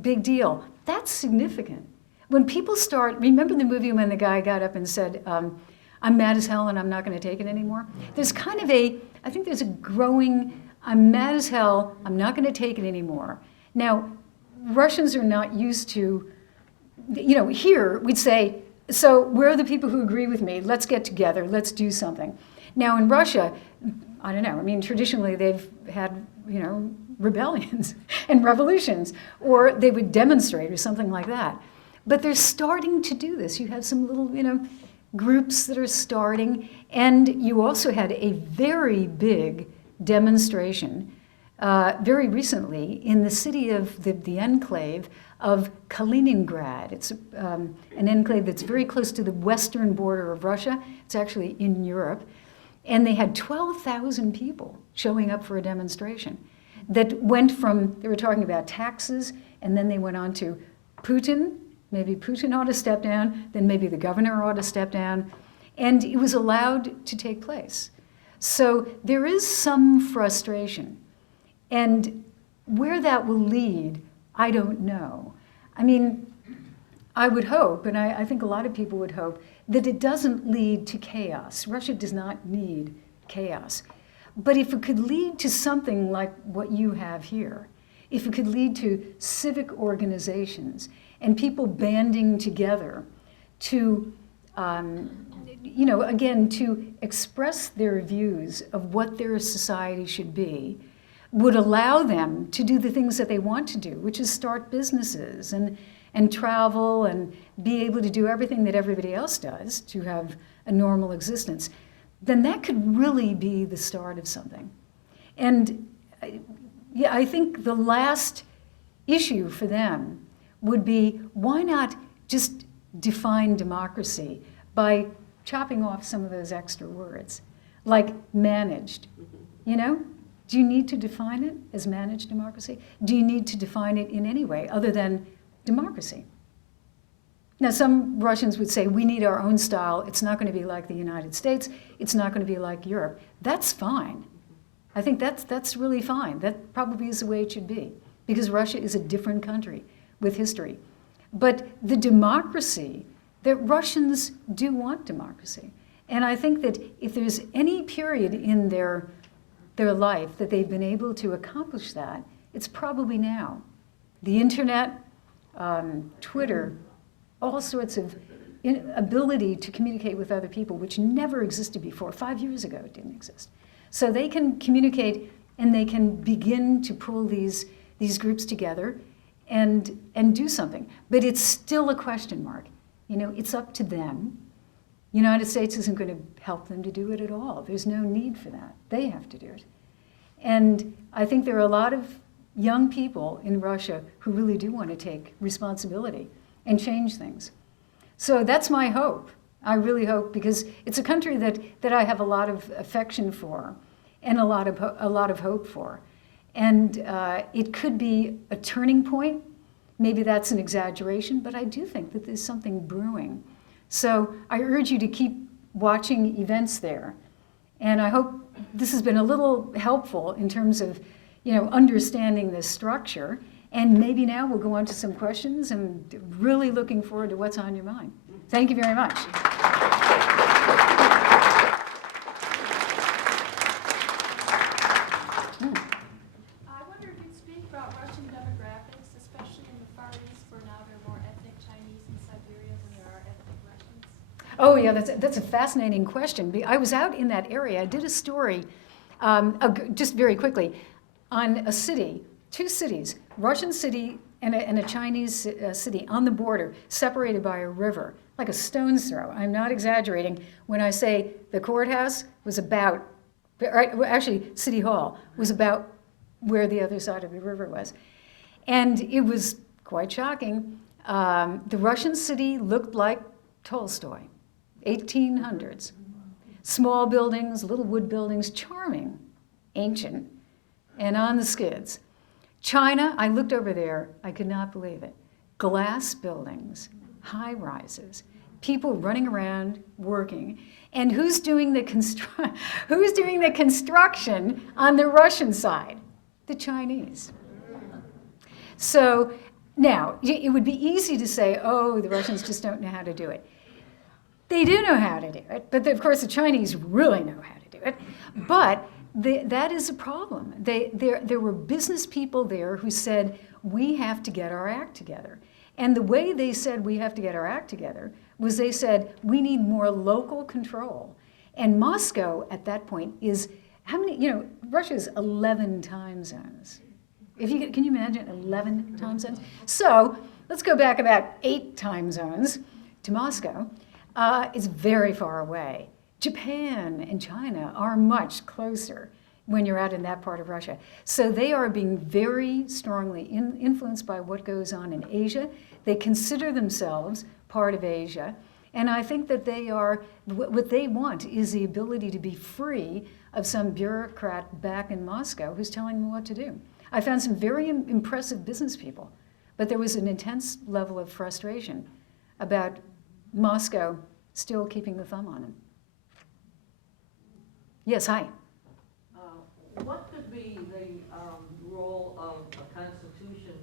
big deal. That's significant. When people start, remember the movie when the guy got up and said, I'm mad as hell and I'm not going to take it anymore? There's kind of I think there's a growing, I'm mad as hell, I'm not going to take it anymore. Now, Russians are not used to, here we'd say, so where are the people who agree with me? Let's get together, let's do something. Now in Russia, I don't know, I mean, traditionally they've had, rebellions and revolutions, or they would demonstrate or something like that. But they're starting to do this. You have some little, groups that are starting, and you also had a very big demonstration very recently in the city of the Enclave of Kaliningrad. It's an enclave that's very close to the western border of Russia. It's actually in Europe. And they had 12,000 people showing up for a demonstration that went from, they were talking about taxes, and then they went on to Putin. Maybe Putin ought to step down, then maybe the governor ought to step down. And it was allowed to take place. So there is some frustration. And where that will lead, I don't know. I mean, I would hope, and I think a lot of people would hope, that it doesn't lead to chaos. Russia does not need chaos. But if it could lead to something like what you have here, if it could lead to civic organizations and people banding together to, again, to express their views of what their society should be, would allow them to do the things that they want to do, which is start businesses and travel and be able to do everything that everybody else does to have a normal existence, then that could really be the start of something. And I think the last issue for them would be, why not just define democracy by chopping off some of those extra words, like managed. You know, do you need to define it as managed democracy? Do you need to define it in any way other than democracy? Now, some Russians would say, we need our own style. It's not going to be like the United States. It's not going to be like Europe. That's fine. I think that's really fine. That probably is the way it should be, because Russia is a different country with history. But the democracy, that Russians do want democracy. And I think that if there's any period in their life that they've been able to accomplish that, it's probably now. The internet, Twitter, all sorts of ability to communicate with other people, which never existed before. 5 years ago, it didn't exist. So they can communicate, and they can begin to pull these groups together and do something. But it's still a question mark. You know, it's up to them. United States isn't going to help them to do it at all. There's no need for that. They have to do it. And I think there are a lot of young people in Russia who really do want to take responsibility and change things. So that's my hope. I really hope, because it's a country that I have a lot of affection for and a lot of hope for. And it could be a turning point. Maybe that's an exaggeration, but I do think that there's something brewing. So I urge you to keep watching events there. And I hope this has been a little helpful in terms of, you know, understanding the structure. And maybe now we'll go on to some questions, and really looking forward to what's on your mind. Thank you very much. I wonder if you'd speak about Russian demographics, especially in the Far East, where now there are more ethnic Chinese in Siberia than there are ethnic Russians. Oh yeah, that's a fascinating question. I was out in that area. I did a story, just very quickly, on a city, two cities, Russian city and a Chinese city on the border, separated by a river, like a stone's throw. I'm not exaggerating when I say the courthouse was about, actually City Hall was about where the other side of the river was. And it was quite shocking. The Russian city looked like Tolstoy, 1800s. Small buildings, little wood buildings, charming, ancient, and on the skids. China, I looked over there, I could not believe it. Glass buildings, high rises, people running around working. And who's doing the construction on the Russian side? The Chinese. So now, it would be easy to say, oh, the Russians just don't know how to do it. They do know how to do it, but of course the Chinese really know how to do it. But that is a problem. There were business people there who said, we have to get our act together. And the way they said we have to get our act together was they said, we need more local control. And Moscow at that point is, how many, you know, Russia's 11 time zones. Can you imagine 11 time zones? So let's go back about 8 time zones to Moscow. It's very far away. Japan and China are much closer when you're out in that part of Russia. So they are being very strongly influenced by what goes on in Asia. They consider themselves part of Asia. And I think that they are, what they want is the ability to be free of some bureaucrat back in Moscow who's telling them what to do. I found some very impressive business people, but there was an intense level of frustration about Moscow still keeping the thumb on them. Yes, hi. What could be the role of a constitution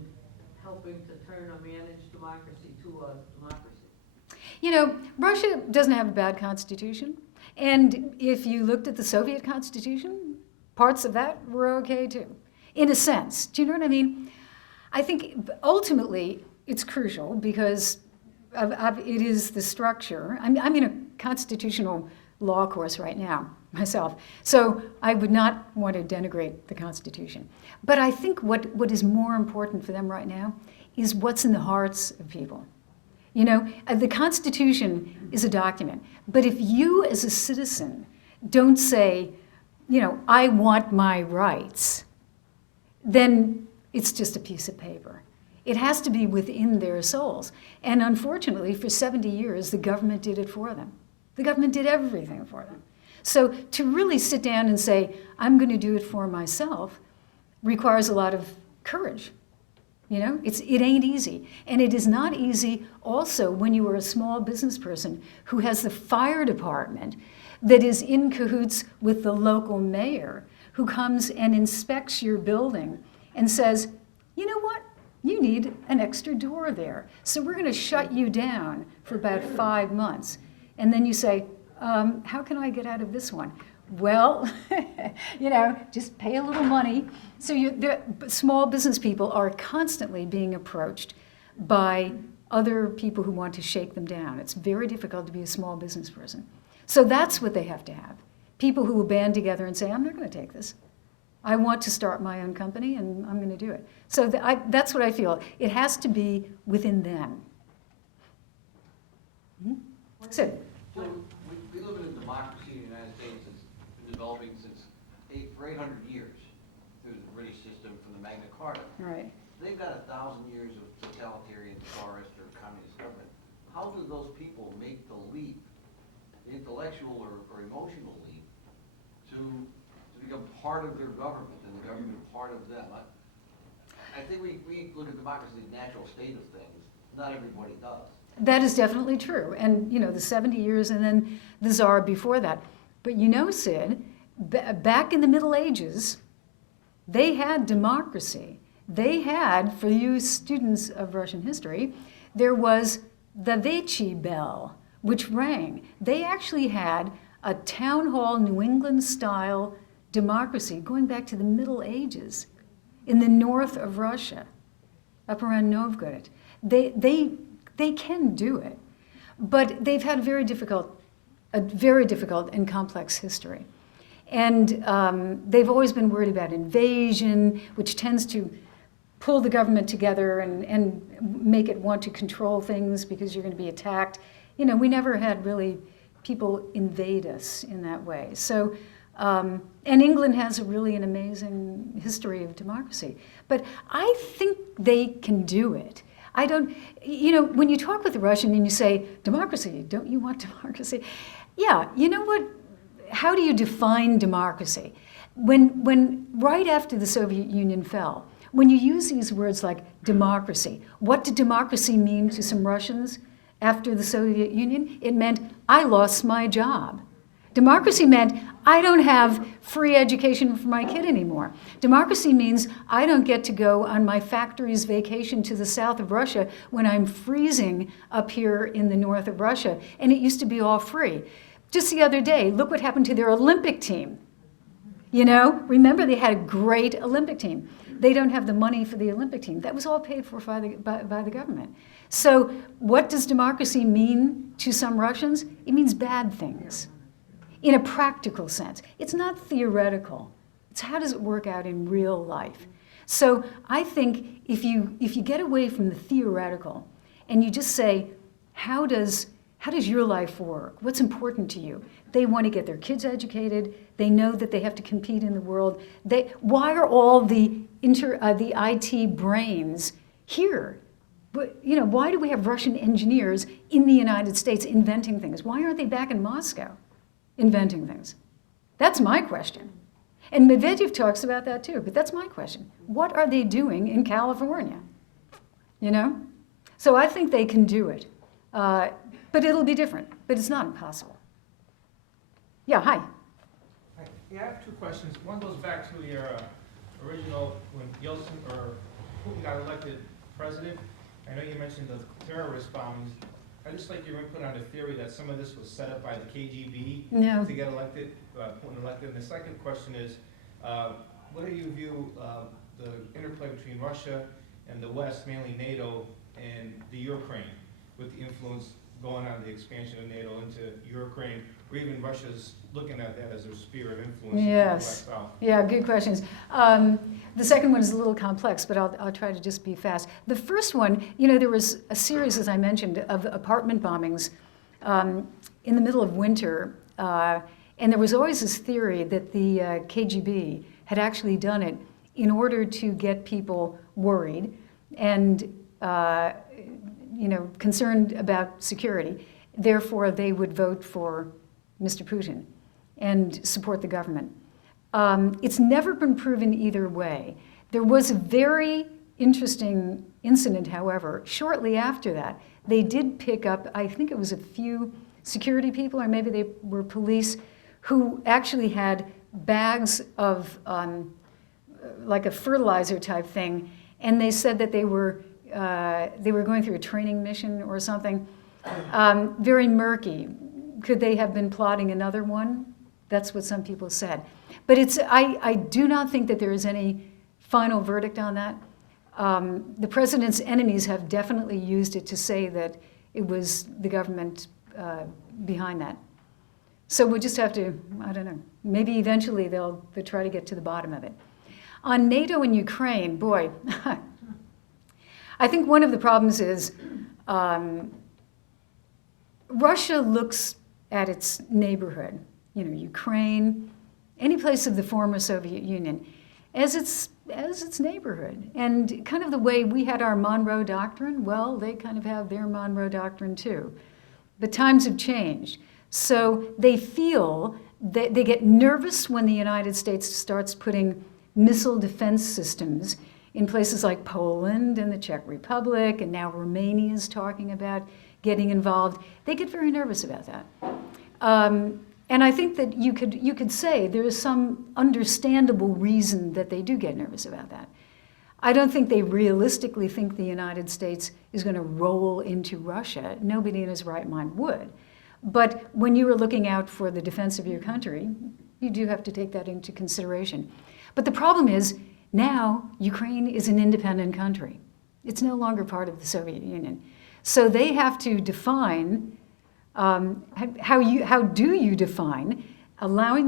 helping to turn a managed democracy to a democracy? You know, Russia doesn't have a bad constitution. And if you looked at the Soviet constitution, parts of that were okay too, in a sense. Do you know what I mean? I think ultimately it's crucial because it is the structure. I'm in a constitutional law course right now myself, so I would not want to denigrate the Constitution. But I think what is more important for them right now is what's in the hearts of people. You know, the Constitution is a document, but if you as a citizen don't say, you know, I want my rights, then it's just a piece of paper. It has to be within their souls. And unfortunately, for 70 years, the government did it for them. The government did everything for them. So to really sit down and say, I'm going to do it for myself, requires a lot of courage. You know, it ain't easy. And it is not easy also when you are a small business person who has the fire department that is in cahoots with the local mayor, who comes and inspects your building and says, you know what? You need an extra door there. So we're going to shut you down for about 5 months. And then you say, how can I get out of this one? Well, you know, just pay a little money. So small business people are constantly being approached by other people who want to shake them down. It's very difficult to be a small business person. So that's what they have to have. People who will band together and say, I'm not going to take this. I want to start my own company, and I'm going to do it. So that's what I feel. It has to be within them. Sid. So we live in a democracy in the United States that's been developing for 800 years through the British system from the Magna Carta. Right. They've got 1,000 years of totalitarian, czarist, or communist government. How do those people make the leap, the intellectual or emotional leap, to become part of their government and the government part of them? I think we look at democracy as the natural state of things. Not everybody does. That is definitely true. And, you know, the 70 years and then the Tsar before that. But you know, Sid, back in the Middle Ages, they had democracy. They had, for you students of Russian history, there was the Vechi bell, which rang. They actually had a town hall, New England-style democracy going back to the Middle Ages in the north of Russia, up around Novgorod. They can do it, but they've had a very difficult and complex history. And they've always been worried about invasion, which tends to pull the government together and make it want to control things because you're going to be attacked. You know, we never had really people invade us in that way. So, and England has really an amazing history of democracy. But I think they can do it. I don't, you know, when you talk with a Russian and you say, democracy, don't you want democracy? Yeah, you know what, how do you define democracy? When right after the Soviet Union fell, when you use these words like democracy, what did democracy mean to some Russians after the Soviet Union? It meant, I lost my job. Democracy meant, I don't have free education for my kid anymore. Democracy means I don't get to go on my factory's vacation to the south of Russia when I'm freezing up here in the north of Russia, and it used to be all free. Just the other day, look what happened to their Olympic team. You know, remember they had a great Olympic team. They don't have the money for the Olympic team. That was all paid for by the government. So what does democracy mean to some Russians? It means bad things. In a practical sense. It's not theoretical. It's how does it work out in real life. So I think if you get away from the theoretical and you just say, how does your life work? What's important to you? They want to get their kids educated. They know that they have to compete in the world. Why are all the IT brains here? But, you know, why do we have Russian engineers in the United States inventing things? Why aren't they back in Moscow inventing things? That's my question. And Medvedev talks about that too, but that's my question. What are they doing in California? You know? So I think they can do it. But it'll be different, but it's not impossible. Yeah, hi. Hi. Yeah, I have two questions. One goes back to your original, when Yeltsin or Putin got elected president. I know you mentioned the terrorist bombings. I'd just like your input on the theory that some of this was set up by the KGB to get elected, Putin elected. And the second question is, what do you view the interplay between Russia and the West, mainly NATO, and the Ukraine, with the influence going on the expansion of NATO into Ukraine, or even Russia's looking at that as their sphere of influence? Yes. Yeah, good questions. The second one is a little complex, but I'll try to just be fast. The first one, you know, there was a series, as I mentioned, of apartment bombings in the middle of winter, and there was always this theory that the KGB had actually done it in order to get people worried and concerned about security. Therefore, they would vote for Mr. Putin and support the government. It's never been proven either way. There was a very interesting incident, however. Shortly after that, they did pick up, I think it was a few security people, or maybe they were police, who actually had bags of like a fertilizer type thing, and they said that they were going through a training mission or something. Very murky. Could they have been plotting another one? That's what some people said. But I do not think that there is any final verdict on that. The president's enemies have definitely used it to say that it was the government behind that. So we'll just have to, I don't know, maybe eventually they'll try to get to the bottom of it. On NATO and Ukraine, boy, I think one of the problems is Russia looks at its neighborhood, Ukraine, any place of the former Soviet Union, as its neighborhood. And kind of the way we had our Monroe Doctrine, well, they kind of have their Monroe Doctrine too. But times have changed. So they feel that they get nervous when the United States starts putting missile defense systems in places like Poland and the Czech Republic, and now Romania is talking about getting involved. They get very nervous about that. And I think that you could say there is some understandable reason that they do get nervous about that. I don't think they realistically think the United States is going to roll into Russia. Nobody in his right mind would. But when you are looking out for the defense of your country, you do have to take that into consideration. But the problem is, now Ukraine is an independent country. It's no longer part of the Soviet Union. So they have to define, how do you define allowing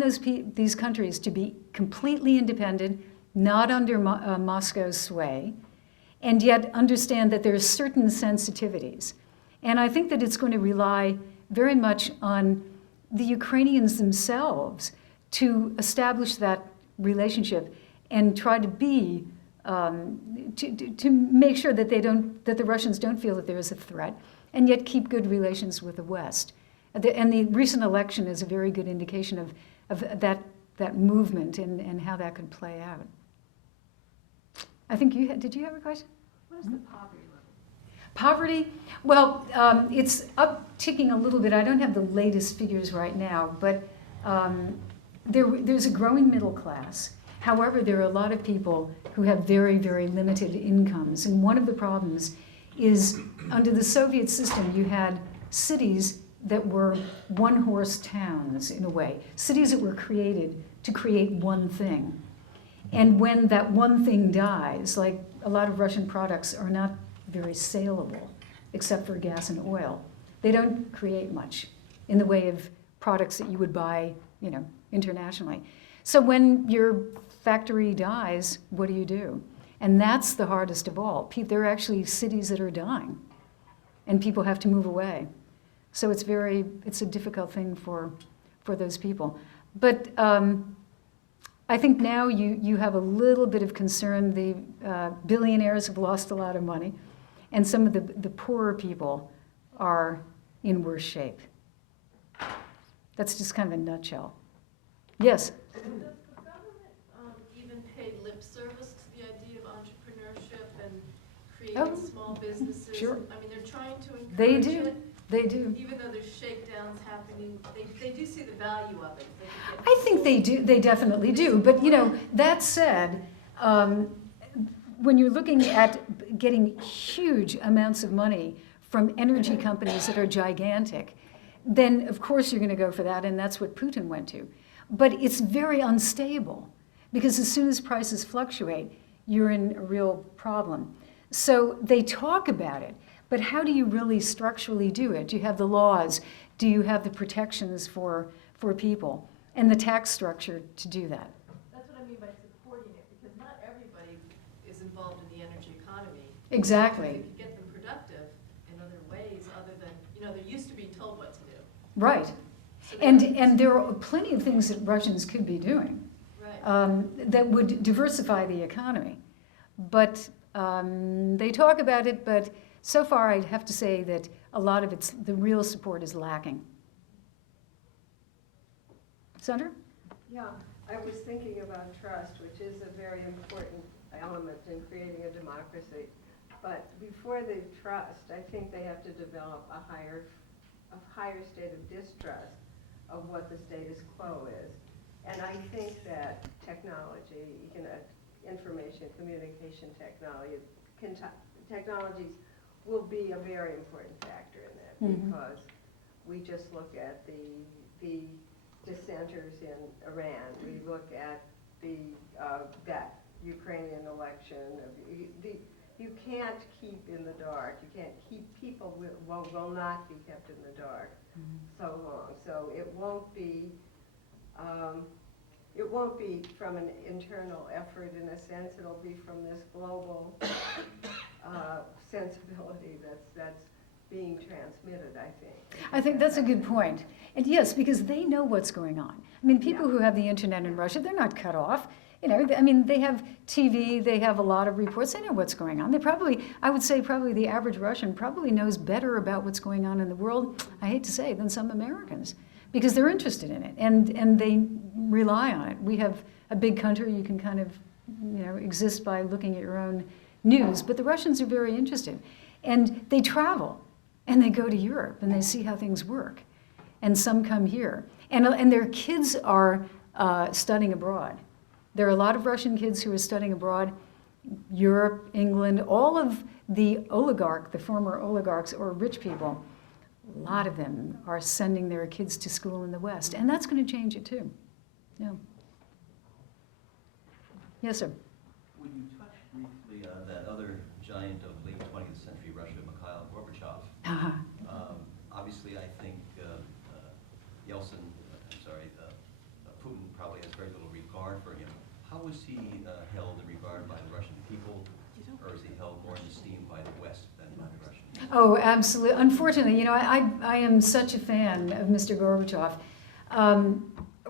these countries to be completely independent, not under Moscow's sway, and yet understand that there are certain sensitivities. And I think that it's going to rely very much on the Ukrainians themselves to establish that relationship and try to be to make sure that the Russians don't feel that there is a threat, and yet keep good relations with the West. And the recent election is a very good indication of that movement and how that could play out. I think did you have a question? What is the poverty level? Poverty, well, it's upticking a little bit. I don't have the latest figures right now, but there's a growing middle class. However, there are a lot of people who have very, very limited incomes. And one of the problems is under the Soviet system, you had cities that were one-horse towns in a way, cities that were created to create one thing. And when that one thing dies, like a lot of Russian products are not very saleable, except for gas and oil. They don't create much in the way of products that you would buy, internationally. So when your factory dies, what do? And that's the hardest of all. There are actually cities that are dying, and people have to move away. So it's a difficult thing for those people. But I think now you have a little bit of concern. The billionaires have lost a lot of money, and some of the poorer people are in worse shape. That's just kind of a nutshell. Yes? Does the government even pay lip service to the idea of entrepreneurship and creating small businesses? Sure. I mean, they're trying to encourage They do. it. They do. Even though there's shakedowns happening, they do see the value of it. I think they do. They definitely do. But that said, when you're looking at getting huge amounts of money from energy companies that are gigantic, then of course you're going to go for that, and that's what Putin went to. But it's very unstable, because as soon as prices fluctuate, you're in a real problem. So they talk about it, but how do you really structurally do it? Do you have the laws? Do you have the protections for people? And the tax structure to do that? That's what I mean by supporting it, because not everybody is involved in the energy economy. Exactly. You can get them productive in other ways other than, they're used to being told what to do. Right. So And there are plenty of things that Russians could be doing right. that would diversify the economy. But They talk about it, but so far I'd have to say that a lot of the real support is lacking. Sandra? Yeah, I was thinking about trust, which is a very important element in creating a democracy. But before the trust, I think they have to develop a higher state of distrust of what the status quo is. And I think that technology, information, communication technologies will be a very important factor in that, because we just look at the dissenters in Iran. We look at that Ukrainian election. You can't keep in the dark. You can't keep people will not be kept in the dark so long. So it won't be from an internal effort in a sense. It'll be from this global sensibility that's being transmitted, I think. I think that's a good point. And yes, because they know what's going on. I mean, people who have the internet in Russia, they're not cut off. You know, I mean, they have TV, they have a lot of reports, they know what's going on. They probably, I would say probably the average Russian probably knows better about what's going on in the world, I hate to say, than some Americans, because they're interested in it and they rely on it. We have a big country, you can kind of, exist by looking at your own news, but the Russians are very interested. And they travel, and they go to Europe, and they see how things work. And some come here. And their kids are studying abroad. There are a lot of Russian kids who are studying abroad, Europe, England, all of the former oligarchs or rich people, a lot of them are sending their kids to school in the West. And that's going to change it too. Yeah. Yes, sir. Would you touch briefly on that other giant of late 20th century Russia, Mikhail Gorbachev? Obviously, I think Putin probably has very little regard for him. How is he held in regard by the Russian people, or is he held more in esteem by the West than by the Russians? Oh, absolutely. Unfortunately, I am such a fan of Mr. Gorbachev.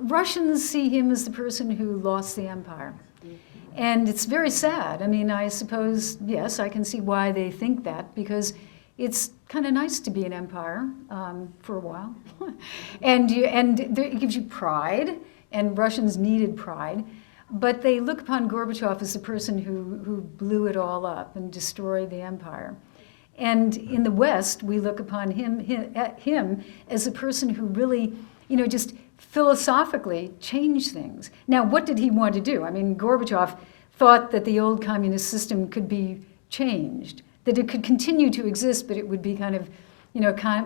Russians see him as the person who lost the empire. And it's very sad. I mean, I suppose, yes, I can see why they think that, because it's kind of nice to be an empire for a while. and it gives you pride, and Russians needed pride. But they look upon Gorbachev as the person who blew it all up and destroyed the empire. And in the West, we look upon him as a person who really, just philosophically changed things. Now, what did he want to do? I mean, Gorbachev thought that the old communist system could be changed, that it could continue to exist, but it would be kind of,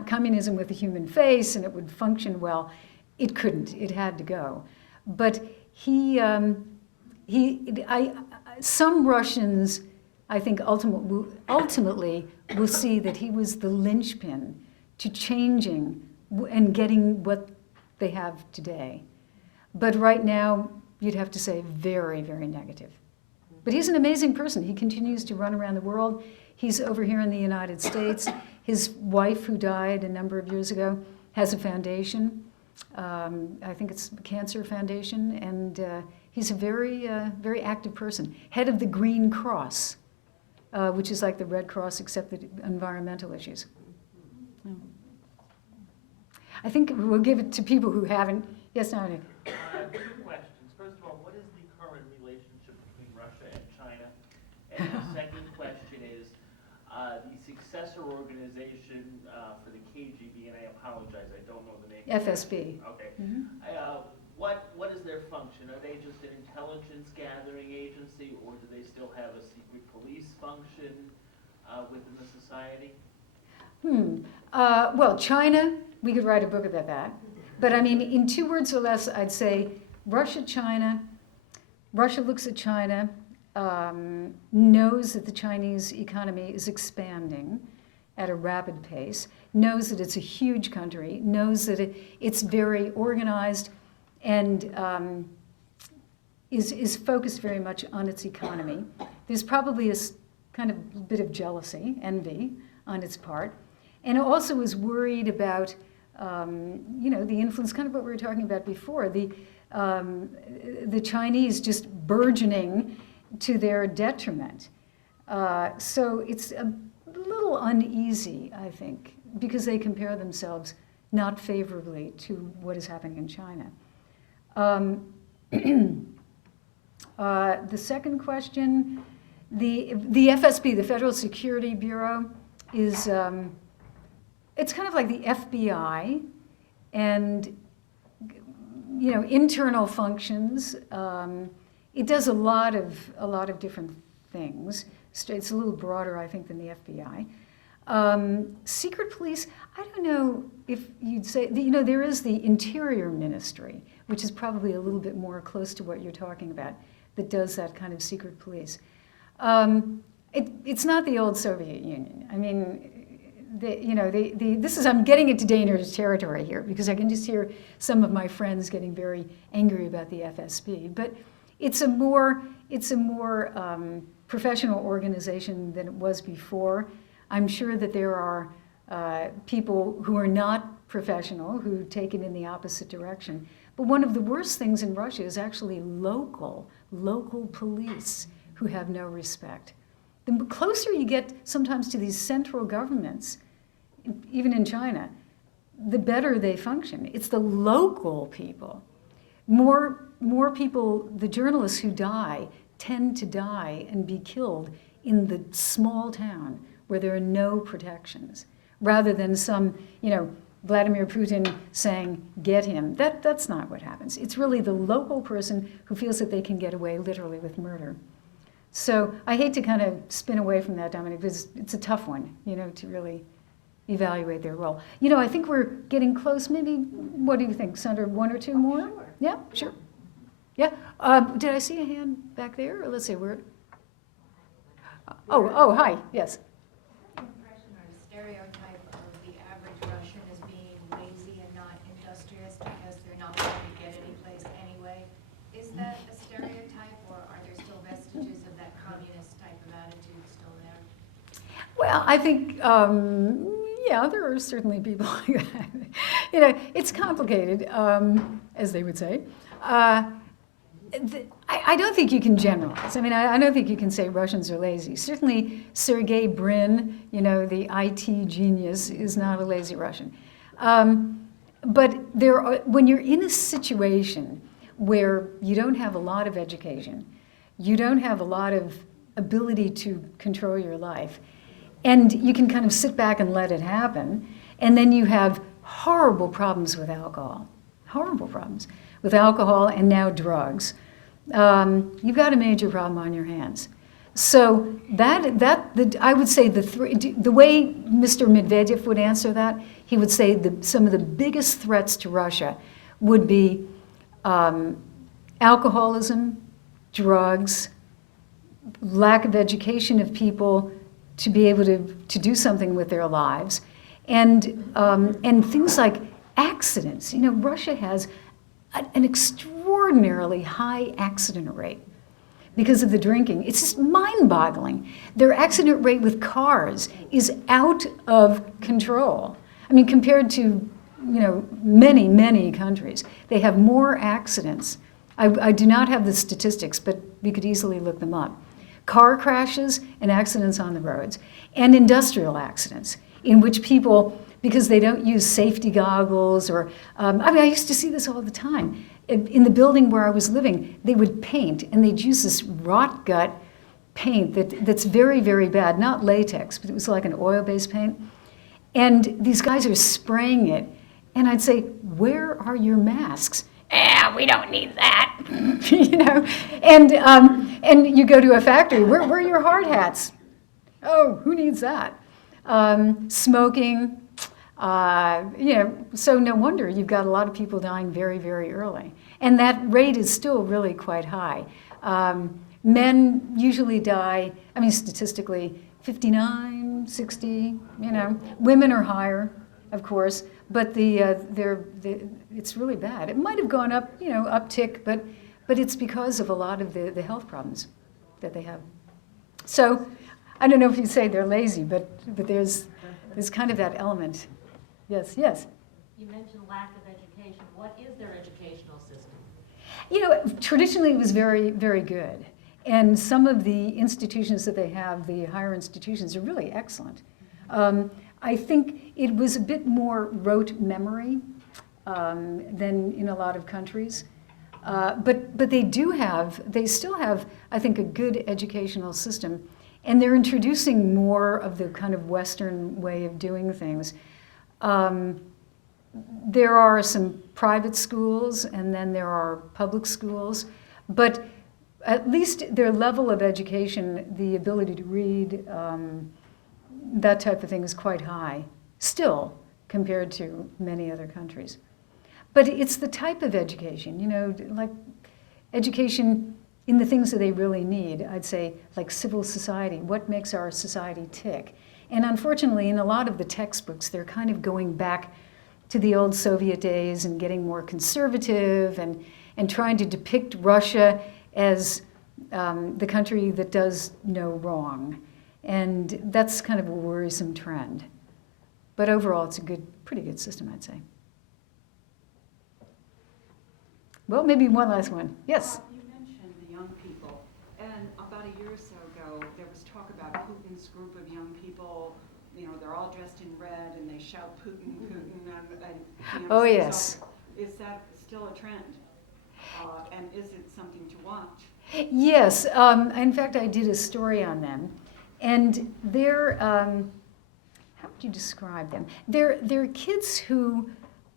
communism with a human face, and it would function well. It couldn't. It had to go. But some Russians, I think, ultimately will see that he was the linchpin to changing and getting what they have today. But right now, you'd have to say very, very negative. But he's an amazing person. He continues to run around the world. He's over here in the United States. His wife, who died a number of years ago, has a foundation. I think it's a cancer foundation, and he's a very, very active person. Head of the Green Cross, which is like the Red Cross, except the environmental issues. Yeah. I think we'll give it to people who haven't. Yes, no. Two questions. First of all, what is the current relationship between Russia and China? And the second question is the successor organization for the KGB, and I apologize, I don't know the name. FSB. Okay. Mm-hmm. What is their function? Are they just an intelligence gathering agency, or do they still have a secret police function within the society? Well, China, we could write a book about that. But I mean, in 2 words or less, I'd say Russia, China. Russia looks at China, knows that the Chinese economy is expanding at a rapid pace, knows that it's a huge country, knows that it's very organized, and is focused very much on its economy. There's probably a kind of bit of jealousy, envy on its part. And it also is worried about, the influence, kind of what we were talking about before, the Chinese just burgeoning to their detriment. So it's a little uneasy, I think, because they compare themselves not favorably to what is happening in China. The second question, the FSB, the Federal Security Bureau, is it's kind of like the FBI, and internal functions. It does a lot of different things. It's a little broader, I think, than the FBI. Secret police, I don't know if you'd say, there is the Interior Ministry, which is probably a little bit more close to what you're talking about, that does that kind of secret police. It's not the old Soviet Union. I mean, I'm getting into dangerous territory here, because I can just hear some of my friends getting very angry about the FSB. But it's a more professional organization than it was before. I'm sure that there are people who are not professional who take it in the opposite direction. But one of the worst things in Russia is actually local police who have no respect. The closer you get sometimes to these central governments, even in China, the better they function. It's the local people. More people, the journalists who die, tend to die and be killed in the small town where there are no protections, rather than some, Vladimir Putin saying, get him. That's not what happens. It's really the local person who feels that they can get away literally with murder. So I hate to kind of spin away from that, Dominic, because it's a tough one, to really evaluate their role. I think we're getting close. Maybe, what do you think, Sandra, one or two more? Sure. Yeah, sure. Yeah. Did I see a hand back there? Or let's see, where? Oh, hi, yes. Impression or stereotype of the average Russian as being lazy and not industrious because they're not going to get any place anyway. Is that a stereotype, or are there still vestiges of that communist type of attitude still there? Well, I think, there are certainly people like that. It's complicated, as they would say. I don't think you can generalize. I mean, I don't think you can say Russians are lazy. Certainly, Sergey Brin, the IT genius, is not a lazy Russian. But when you're in a situation where you don't have a lot of education, you don't have a lot of ability to control your life, and you can kind of sit back and let it happen, and then you have horrible problems with alcohol, and now drugs. You've got a major problem on your hands. So I would say the way Mr. Medvedev would answer that, he would say some of the biggest threats to Russia would be alcoholism, drugs, lack of education of people to be able to do something with their lives, and things like accidents. Russia has an extraordinarily high accident rate because of the drinking. It's just mind-boggling. Their accident rate with cars is out of control. I mean, compared to many, many countries, they have more accidents. I do not have the statistics, but we could easily look them up. Car crashes and accidents on the roads, and industrial accidents in which people, because they don't use safety goggles, or, I used to see this all the time. In the building where I was living, they would paint, and they'd use this rot gut paint that's very, very bad, not latex, but it was like an oil-based paint. And these guys are spraying it, and I'd say, where are your masks? We don't need that, And you go to a factory, where are your hard hats? Oh, who needs that? Smoking, so no wonder you've got a lot of people dying very, very early. And that rate is still really quite high. Men usually die, statistically, 59, 60, Women are higher, of course, but it's really bad. It might have gone up, uptick, but it's because of a lot of the health problems that they have. So I don't know if you say they're lazy, but there's kind of that element. Yes. You mentioned lack of education. What is their educational system? Traditionally it was very, very good. And some of the institutions that they have, the higher institutions, are really excellent. I think it was a bit more rote memory than in a lot of countries. But they still have, I think, a good educational system. And they're introducing more of the kind of Western way of doing things. There are some private schools, and then there are public schools. But at least their level of education, the ability to read, that type of thing is quite high, still, compared to many other countries. But it's the type of education, you know, like education in the things that they really need. I'd say like civil society, what makes our society tick? And unfortunately, in a lot of the textbooks, they're kind of going back to the old Soviet days and getting more conservative and trying to depict Russia as the country that does no wrong. And that's kind of a worrisome trend. But overall, it's a pretty good system, I'd say. Well, maybe one last one. Yes? You mentioned the young people, and about a year or so ago, there was talk about Putin's group of young people. You know, they're all dressed in red, and they shout Putin, Putin, and Oh, yes. So is that still a trend? And is it something to watch? Yes. In fact, I did a story on them. And they're, how would you describe them? They're kids who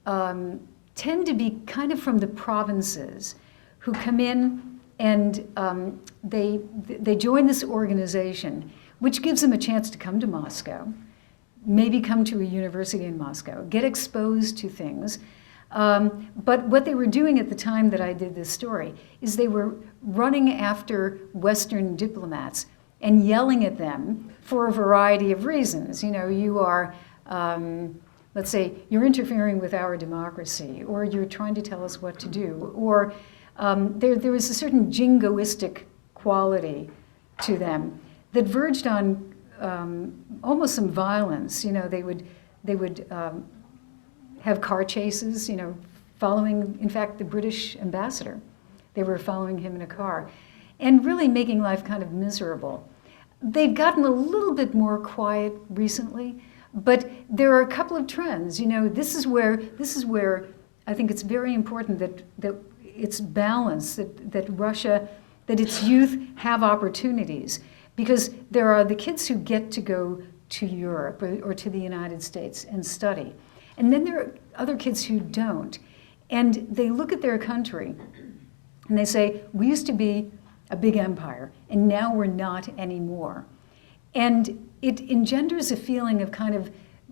tend to be kind of from the provinces, who come in and they join this organization, which gives them a chance to come to Moscow, maybe come to a university in Moscow, get exposed to things. But what they were doing at the time that I did this story is they were running after Western diplomats and yelling at them for a variety of reasons. You know, you are, let's say, you're interfering with our democracy, or you're trying to tell us what to do, or there was a certain jingoistic quality to them that verged on almost some violence. You know, they would have car chases, you know, following, in fact, the British ambassador. They were following him in a car and really making life kind of miserable. They've gotten a little bit more quiet recently, but there are a couple of trends. You know, this is where I think it's very important that it's balanced, that Russia, that its youth have opportunities, because there are the kids who get to go to Europe or to the United States and study. And then there are other kids who don't. And they look at their country and they say, we used to be a big empire, and now we're not anymore. And it engenders a feeling of kind of,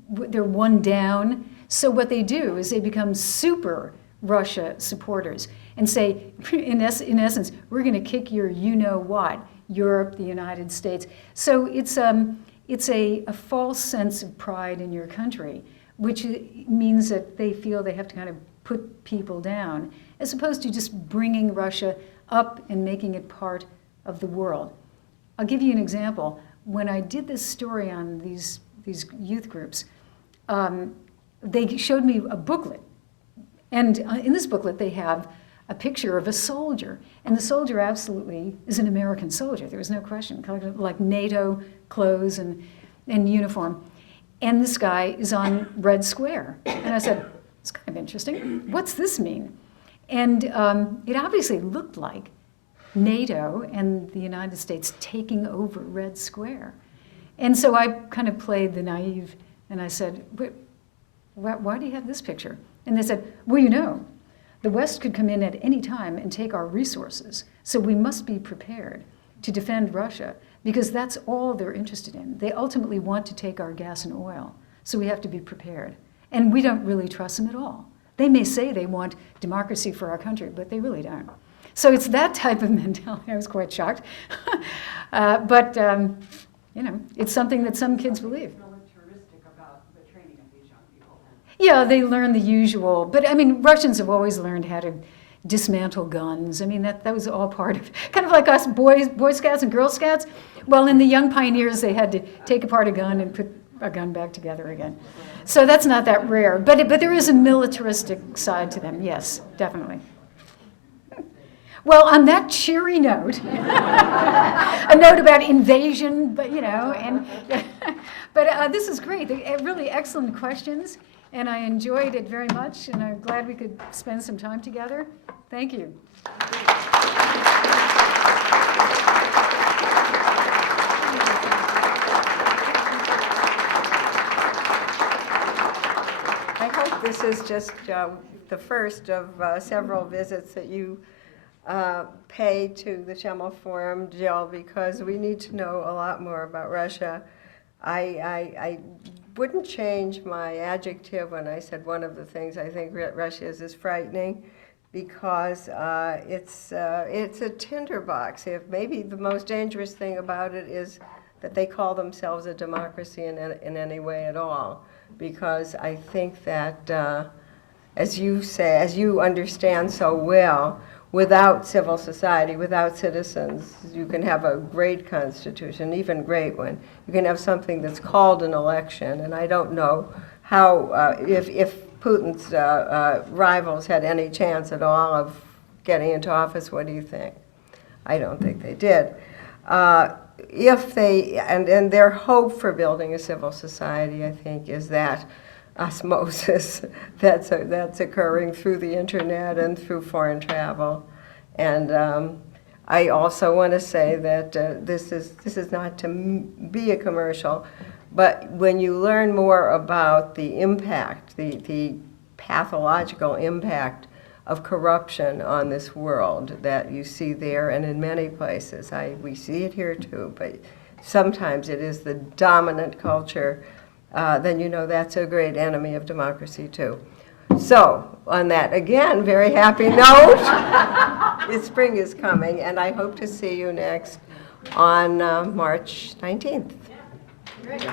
they're one down. So what they do is they become super Russia supporters and say, in essence, we're going to kick your you-know-what, Europe, the United States. So it's a false sense of pride in your country, which means that they feel they have to kind of put people down, as opposed to just bringing Russia up and making it part of the world. I'll give you an example. When I did this story on these youth groups, they showed me a booklet. And in this booklet, they have a picture of a soldier. And the soldier absolutely is an American soldier. There was no question, kind of like NATO clothes and uniform. And this guy is on Red Square. And I said, it's kind of interesting. What's this mean? And it obviously looked like NATO and the United States taking over Red Square. And so I kind of played the naive, and I said, why do you have this picture? And they said, well, you know, the West could come in at any time and take our resources, so we must be prepared to defend Russia, because that's all they're interested in. They ultimately want to take our gas and oil, so we have to be prepared. And we don't really trust them at all. They may say they want democracy for our country, but they really don't. So it's that type of mentality. I was quite shocked. But you know, it's something that some kids believe. Militaristic about the training of these young people then. Yeah, they learn the usual. But I mean, Russians have always learned how to dismantle guns. I mean, that was all part of, kind of like us Boy Scouts and Girl Scouts. Well, in the Young Pioneers, they had to take apart a gun and put a gun back together again. So that's not that rare. But there is a militaristic side to them, yes, definitely. Well, on that cheery note, a note about invasion, but this is great. Really excellent questions, and I enjoyed it very much, and I'm glad we could spend some time together. Thank you. I hope this is just the first of several visits that you pay to the Schemel Forum, Jill, because we need to know a lot more about Russia. I wouldn't change my adjective when I said one of the things I think Russia is frightening, because it's a tinderbox. If maybe the most dangerous thing about it is that they call themselves a democracy in any way at all, because I think that, as you say, as you understand so well, without civil society, without citizens, you can have a great constitution, even great one. You can have something that's called an election, and I don't know how, if Putin's rivals had any chance at all of getting into office. What do you think? I don't think they did. If they, and their hope for building a civil society, I think, is that osmosis that's occurring through the internet and through foreign travel. And I also want to say that this is not to be a commercial, but when you learn more about the impact, the pathological impact of corruption on this world that you see there and in many places, we see it here too, but sometimes it is the dominant culture, then you know that's a great enemy of democracy too. So, on that, again, very happy note, spring is coming, and I hope to see you next on March 19th. Great.